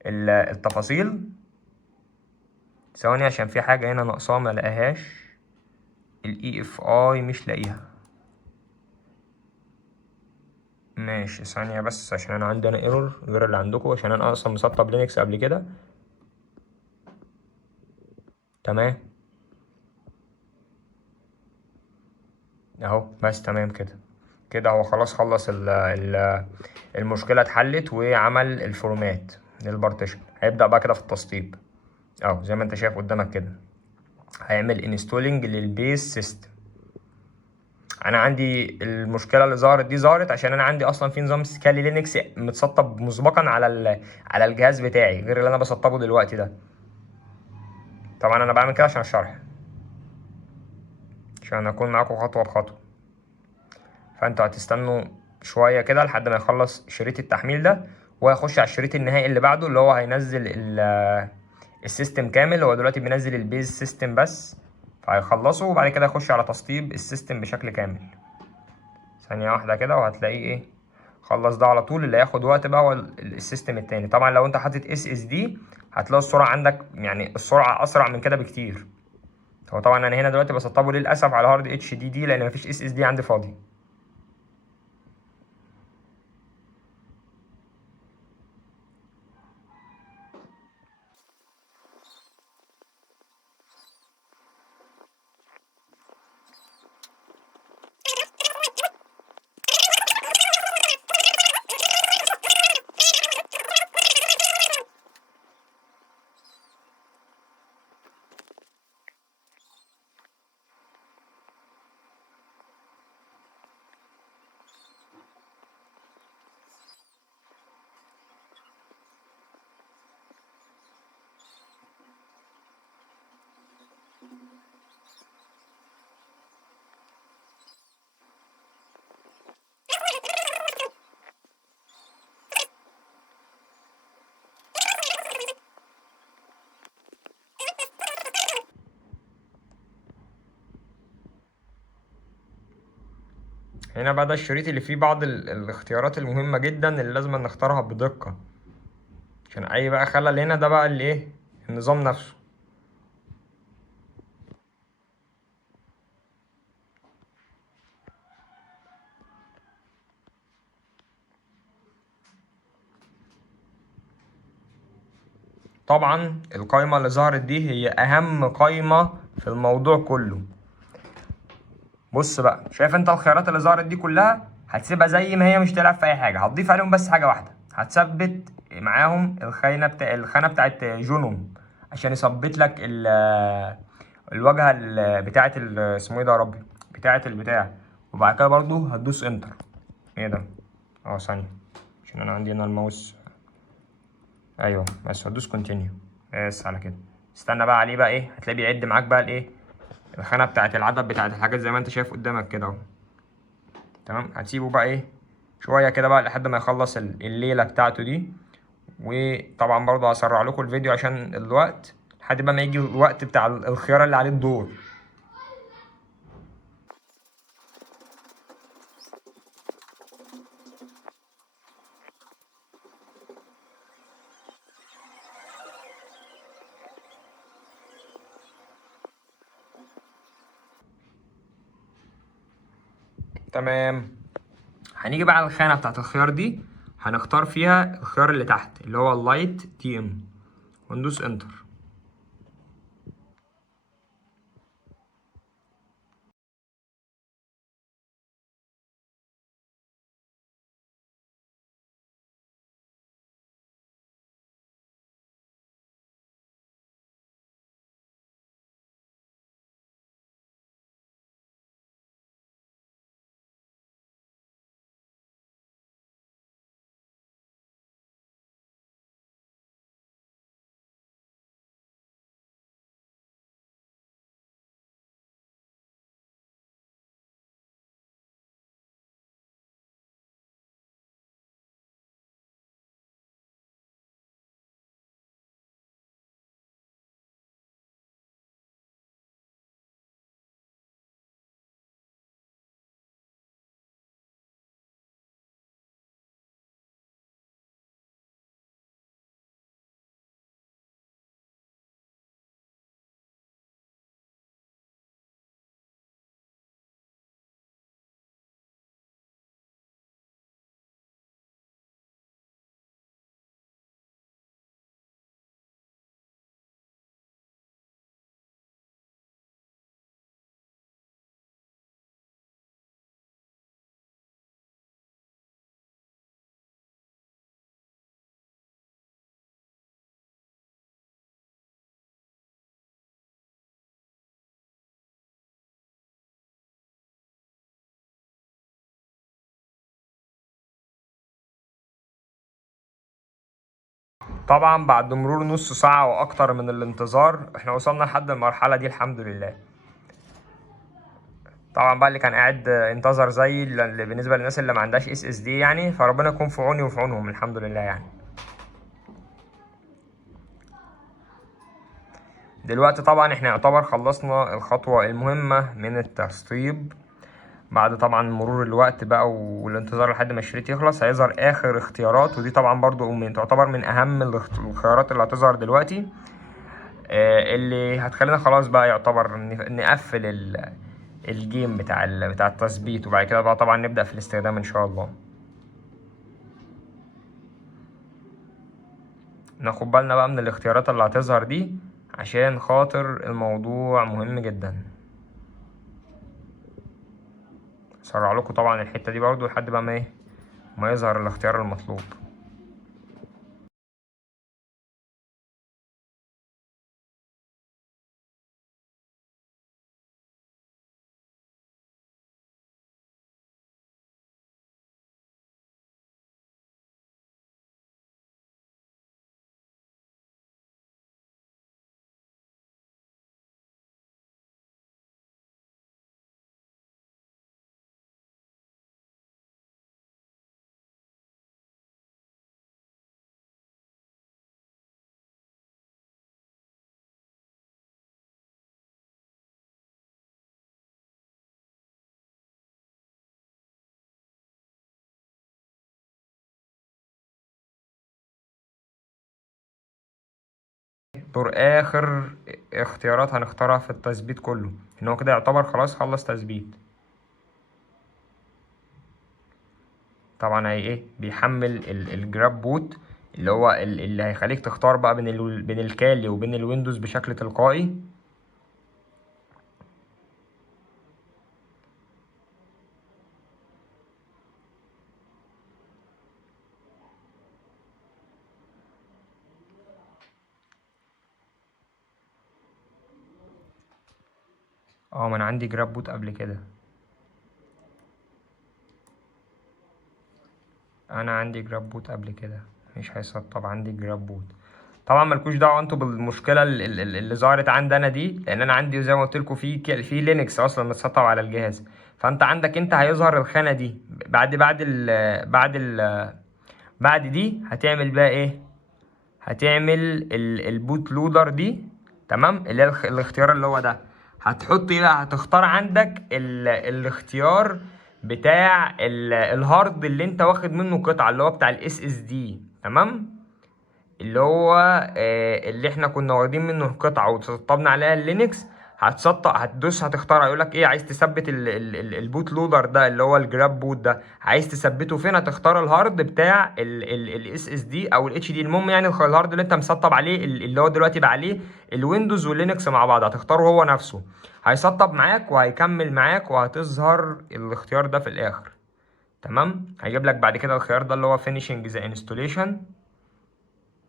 التفاصيل. ثواني عشان في حاجه هنا ناقصاه ما لقاهاش، الاي اف اي مش لاقيها. ماشي ثانية بس عشان انا عندي انا ايرور غير اللي عندكم، عشان انا اصلا مسطب لينكس قبل كده. تمام اهو. بس تمام كده. كده هو خلاص خلص المشكلة اتحلت، وعمل الفورمات للبارتيشن. هيبدأ بقى كده في التسطيب اهو زي ما انت شايف قدامك كده. هيعمل انستولينج للبيس سيستم. انا عندي المشكله اللي ظهرت دي ظهرت عشان انا عندي اصلا في نظام سكالي لينكس متسطب مسبقا على الجهاز بتاعي غير اللي انا بسطبه دلوقتي ده. طبعا انا بعمل كده عشان الشرح، عشان اكون معاكم خطوه بخطوه. فانتوا هتستنوا شويه كده لحد ما يخلص شريط التحميل ده، وهيخش على الشريط النهائي اللي بعده اللي هو هينزل السيستم كامل. هو دلوقتي بينزل البيز سيستم بس، فهيخلصه وبعد كده يخش على تسطيب السيستم بشكل كامل. ثانيه واحده كده وهتلاقيه ايه خلص ده على طول. اللي هياخد وقت بقى هو السيستم التاني. طبعا لو انت حاطط اس اس دي هتلاقي السرعه عندك يعني السرعه اسرع من كده بكتير. هو طبعا انا هنا دلوقتي بسطبه للاسف على هارد اتش دي دي لان مفيش اس اس دي عندي فاضي. هنا بقى ده الشريط اللي فيه بعض الاختيارات المهمة جدا اللي لازم نختارها بدقة، عشان اي بقى خلل هنا ده بقى اللي ايه النظام نفسه. طبعا القايمة اللي ظهرت دي هي اهم قايمة في الموضوع كله. بص بقى، شايف انت الخيارات اللي ظهرت دي كلها هتسيبها زي ما هي، مش تلعب في اي حاجة، هتضيف عليهم بس حاجة واحدة، هتثبت معاهم الخانة بتاعت جونوم عشان يثبت لك الواجهة بتاعت اسمه ايه ده يا ربي، بتاعت البتاع. وبعد كده برضو هتدوس انتر. ايه ده؟ ثانية، عشان انا عندي هنا الماوس. ايوه بس هتدوس كونتينيو بس على كده. استنى بقى عليه بقى ايه، هتلاقيه بيعد معاك بقى الايه الخانة بتاعت العدد بتاعت الحاجات زي ما انت شايف قدامك كده اهو. تمام، هتسيبه بقى ايه شوية كده بقى لحد ما يخلص الليلة بتاعته دي. وطبعا برضه هسرع لكم الفيديو عشان الوقت لحد بقى ما يجي الوقت بتاع الخيار اللي عليه الدور. تمام، هنيجي بقى على الخانة بتاعت الخيار دي، هنختار فيها الخيار اللي تحت اللي هو اللايت تي ام وندوس انتر. طبعا بعد مرور نص ساعة واكتر من الانتظار احنا وصلنا لحد المرحلة دي الحمد لله. طبعا بقى اللي كان قاعد انتظر زي اللي بالنسبة للناس اللي ما عندهاش اس اس دي يعني، فربنا يكون في عوني وفي عونهم الحمد لله يعني. دلوقتي طبعا احنا يعتبر خلصنا الخطوة المهمة من التسطيب. بعد طبعا مرور الوقت بقى والانتظار لحد ما الشريط يخلص هيظهر اخر اختيارات، ودي طبعا برضو تعتبر من اهم الخيارات اللي هتظهر دلوقتي. اللي هتخلينا خلاص بقى يعتبر نقفل الجيم بتاع التثبيت، وبعد كده بقى طبعا نبدأ في الاستخدام ان شاء الله. ناخد بالنا بقى من الاختيارات اللي هتظهر دي عشان خاطر الموضوع مهم جدا. سرع لكم طبعا الحتة دي برضو لحد بقى ما يظهر الاختيار المطلوب. دور اخر اختيارات هنختارها في التثبيت كله، ان هو كده يعتبر خلاص خلص تثبيت. طبعا هي ايه بيحمل الجراب بوت اللي هو اللي هيخليك تختار بقى بين الكالي وبين الويندوز بشكل تلقائي. ما انا عندي جراب بوت قبل كده. مش هيسطب عندي جراب بوت. طبعا ملكوش دعوه انتوا بالمشكله اللي ظهرت عندي انا دي، لان انا عندي زي ما قلت لكم في لينكس اصلا متسطب على الجهاز. فانت عندك انت هيظهر الخانه دي بعد دي هتعمل بقى ايه؟ هتعمل البوت لودر دي. تمام، اللي هي الاختيار اللي هو ده. هتحط ايه بقى؟ هتختار عندك الاختيار بتاع الهارد اللي انت واخد منه قطعه، اللي هو بتاع الاس اس دي. تمام، اللي هو اللي احنا كنا واخدين منه قطعه وسطبنا عليها اللينكس. هتدوس هتختار، هيقول لك ايه؟ عايز تثبت البوت لودر ده اللي هو الجراب بوت ده، عايز تثبته فين؟ هتختار الهارد بتاع الاس اس دي او الاتش دي، المهم يعني الهارد اللي انت مسطب عليه اللي هو دلوقتي بقى عليه الويندوز واللينكس مع بعض، هتختاره هو نفسه. هيسطب معاك وهيكمل معاك وهتظهر الاختيار ده في الاخر. تمام، هيجيب لك بعد كده الخيار ده اللي هو finishing the installation.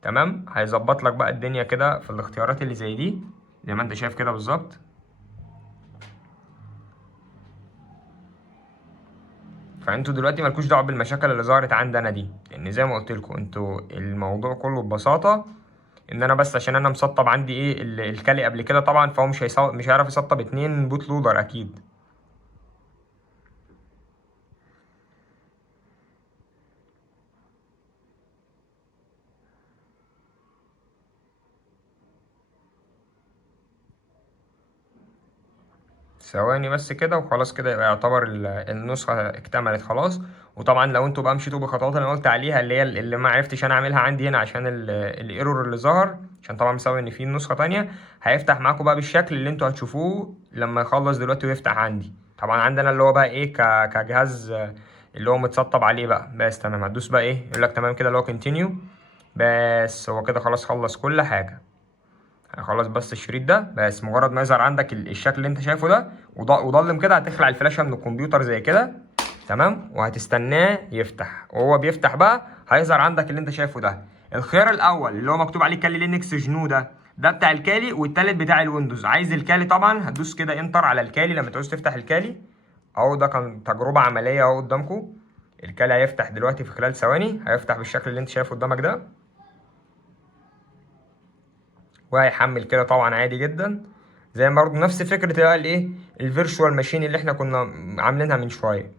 تمام، هيظبط لك بقى الدنيا كده في الاختيارات اللي زي دي زي ما انت شايف كده بالظبط. فانتوا دلوقتي مالكوش دعوه بالمشاكل اللي ظهرت عندي انا دي، لان زي ما قلت لكم انتوا الموضوع كله ببساطه ان انا بس عشان انا مسطب عندي ايه الكالي قبل كده طبعا، فهو مش هيعرف يسطب 2 بوت لودر اكيد. ثواني بس كده وخلاص، كده يبقى يعتبر النسخة اكتملت خلاص. وطبعا لو انتوا بقى مشيتوا بالخطوات اللي انا قلت عليها اللي هي اللي ما عرفتش انا اعملها عندي هنا عشان الايرور اللي ظهر، عشان طبعا بسبب ان في نسخة تانية، هيفتح معاكم بقى بالشكل اللي انتوا هتشوفوه لما يخلص دلوقتي ويفتح عندي. طبعا عندنا اللي هو بقى ايه كجهاز اللي هو متسطب عليه بقى. بس تمام، هتدوس بقى ايه؟ يقول لك تمام كده اللي هو كونتينيو. بس هو كده خلاص خلص كل حاجة. خلاص، بس الشريط ده بس مجرد ما يظهر عندك الشكل اللي انت شايفه ده وضلم كده، هتخلع الفلاشه من الكمبيوتر زي كده. تمام، وهتستناه يفتح. وهو بيفتح بقى هيظهر عندك اللي انت شايفه ده. الخيار الاول اللي هو مكتوب عليه كالي لينكس جنو ده بتاع الكالي، والتالت بتاع الويندوز. عايز الكالي طبعا هتدوس كده انتر على الكالي لما تعوز تفتح الكالي. اهو ده كان تجربه عمليه اهو قدامكم. الكالي هيفتح دلوقتي في خلال ثواني، هيفتح بالشكل اللي انت شايفه قدامك ده، وهيحمل كده طبعا عادي جدا. زي ما برضه نفس فكره بقى الايه الفيرتشوال ماشين اللي احنا كنا عاملينها من شويه،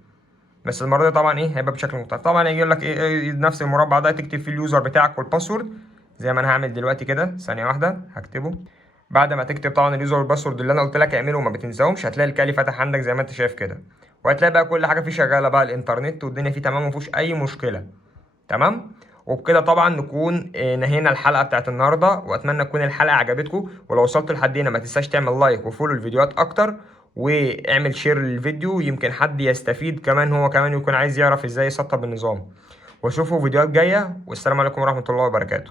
بس المره دي طبعا ايه هيبقى بشكل مختلف. طبعا هيجي لك إيه نفس المربع ده تكتب فيه اليوزر بتاعك والباسورد، زي ما انا هعمل دلوقتي كده. ثانيه واحده هكتبه. بعد ما تكتب طبعا اليوزر والباسورد اللي انا قلت لك اعمله وما بتنساهمش، هتلاقي الكالي فتح عندك زي ما انت شايف كده. وهتلاقي بقى كل حاجه فيه شغاله بقى، الانترنت والدنيا فيه تمام، مفيهوش اي مشكله. تمام، وبكده طبعا نكون نهينا الحلقه بتاعت النهارده، واتمنى تكون الحلقه عجبتكم. ولو وصلت لحد هنا ما تنساش تعمل لايك وفولو الفيديوهات اكتر، واعمل شير للفيديو، يمكن حد يستفيد كمان، هو كمان يكون عايز يعرف ازاي يسطب النظام. واشوفوا فيديوهات جايه، والسلام عليكم ورحمه الله وبركاته.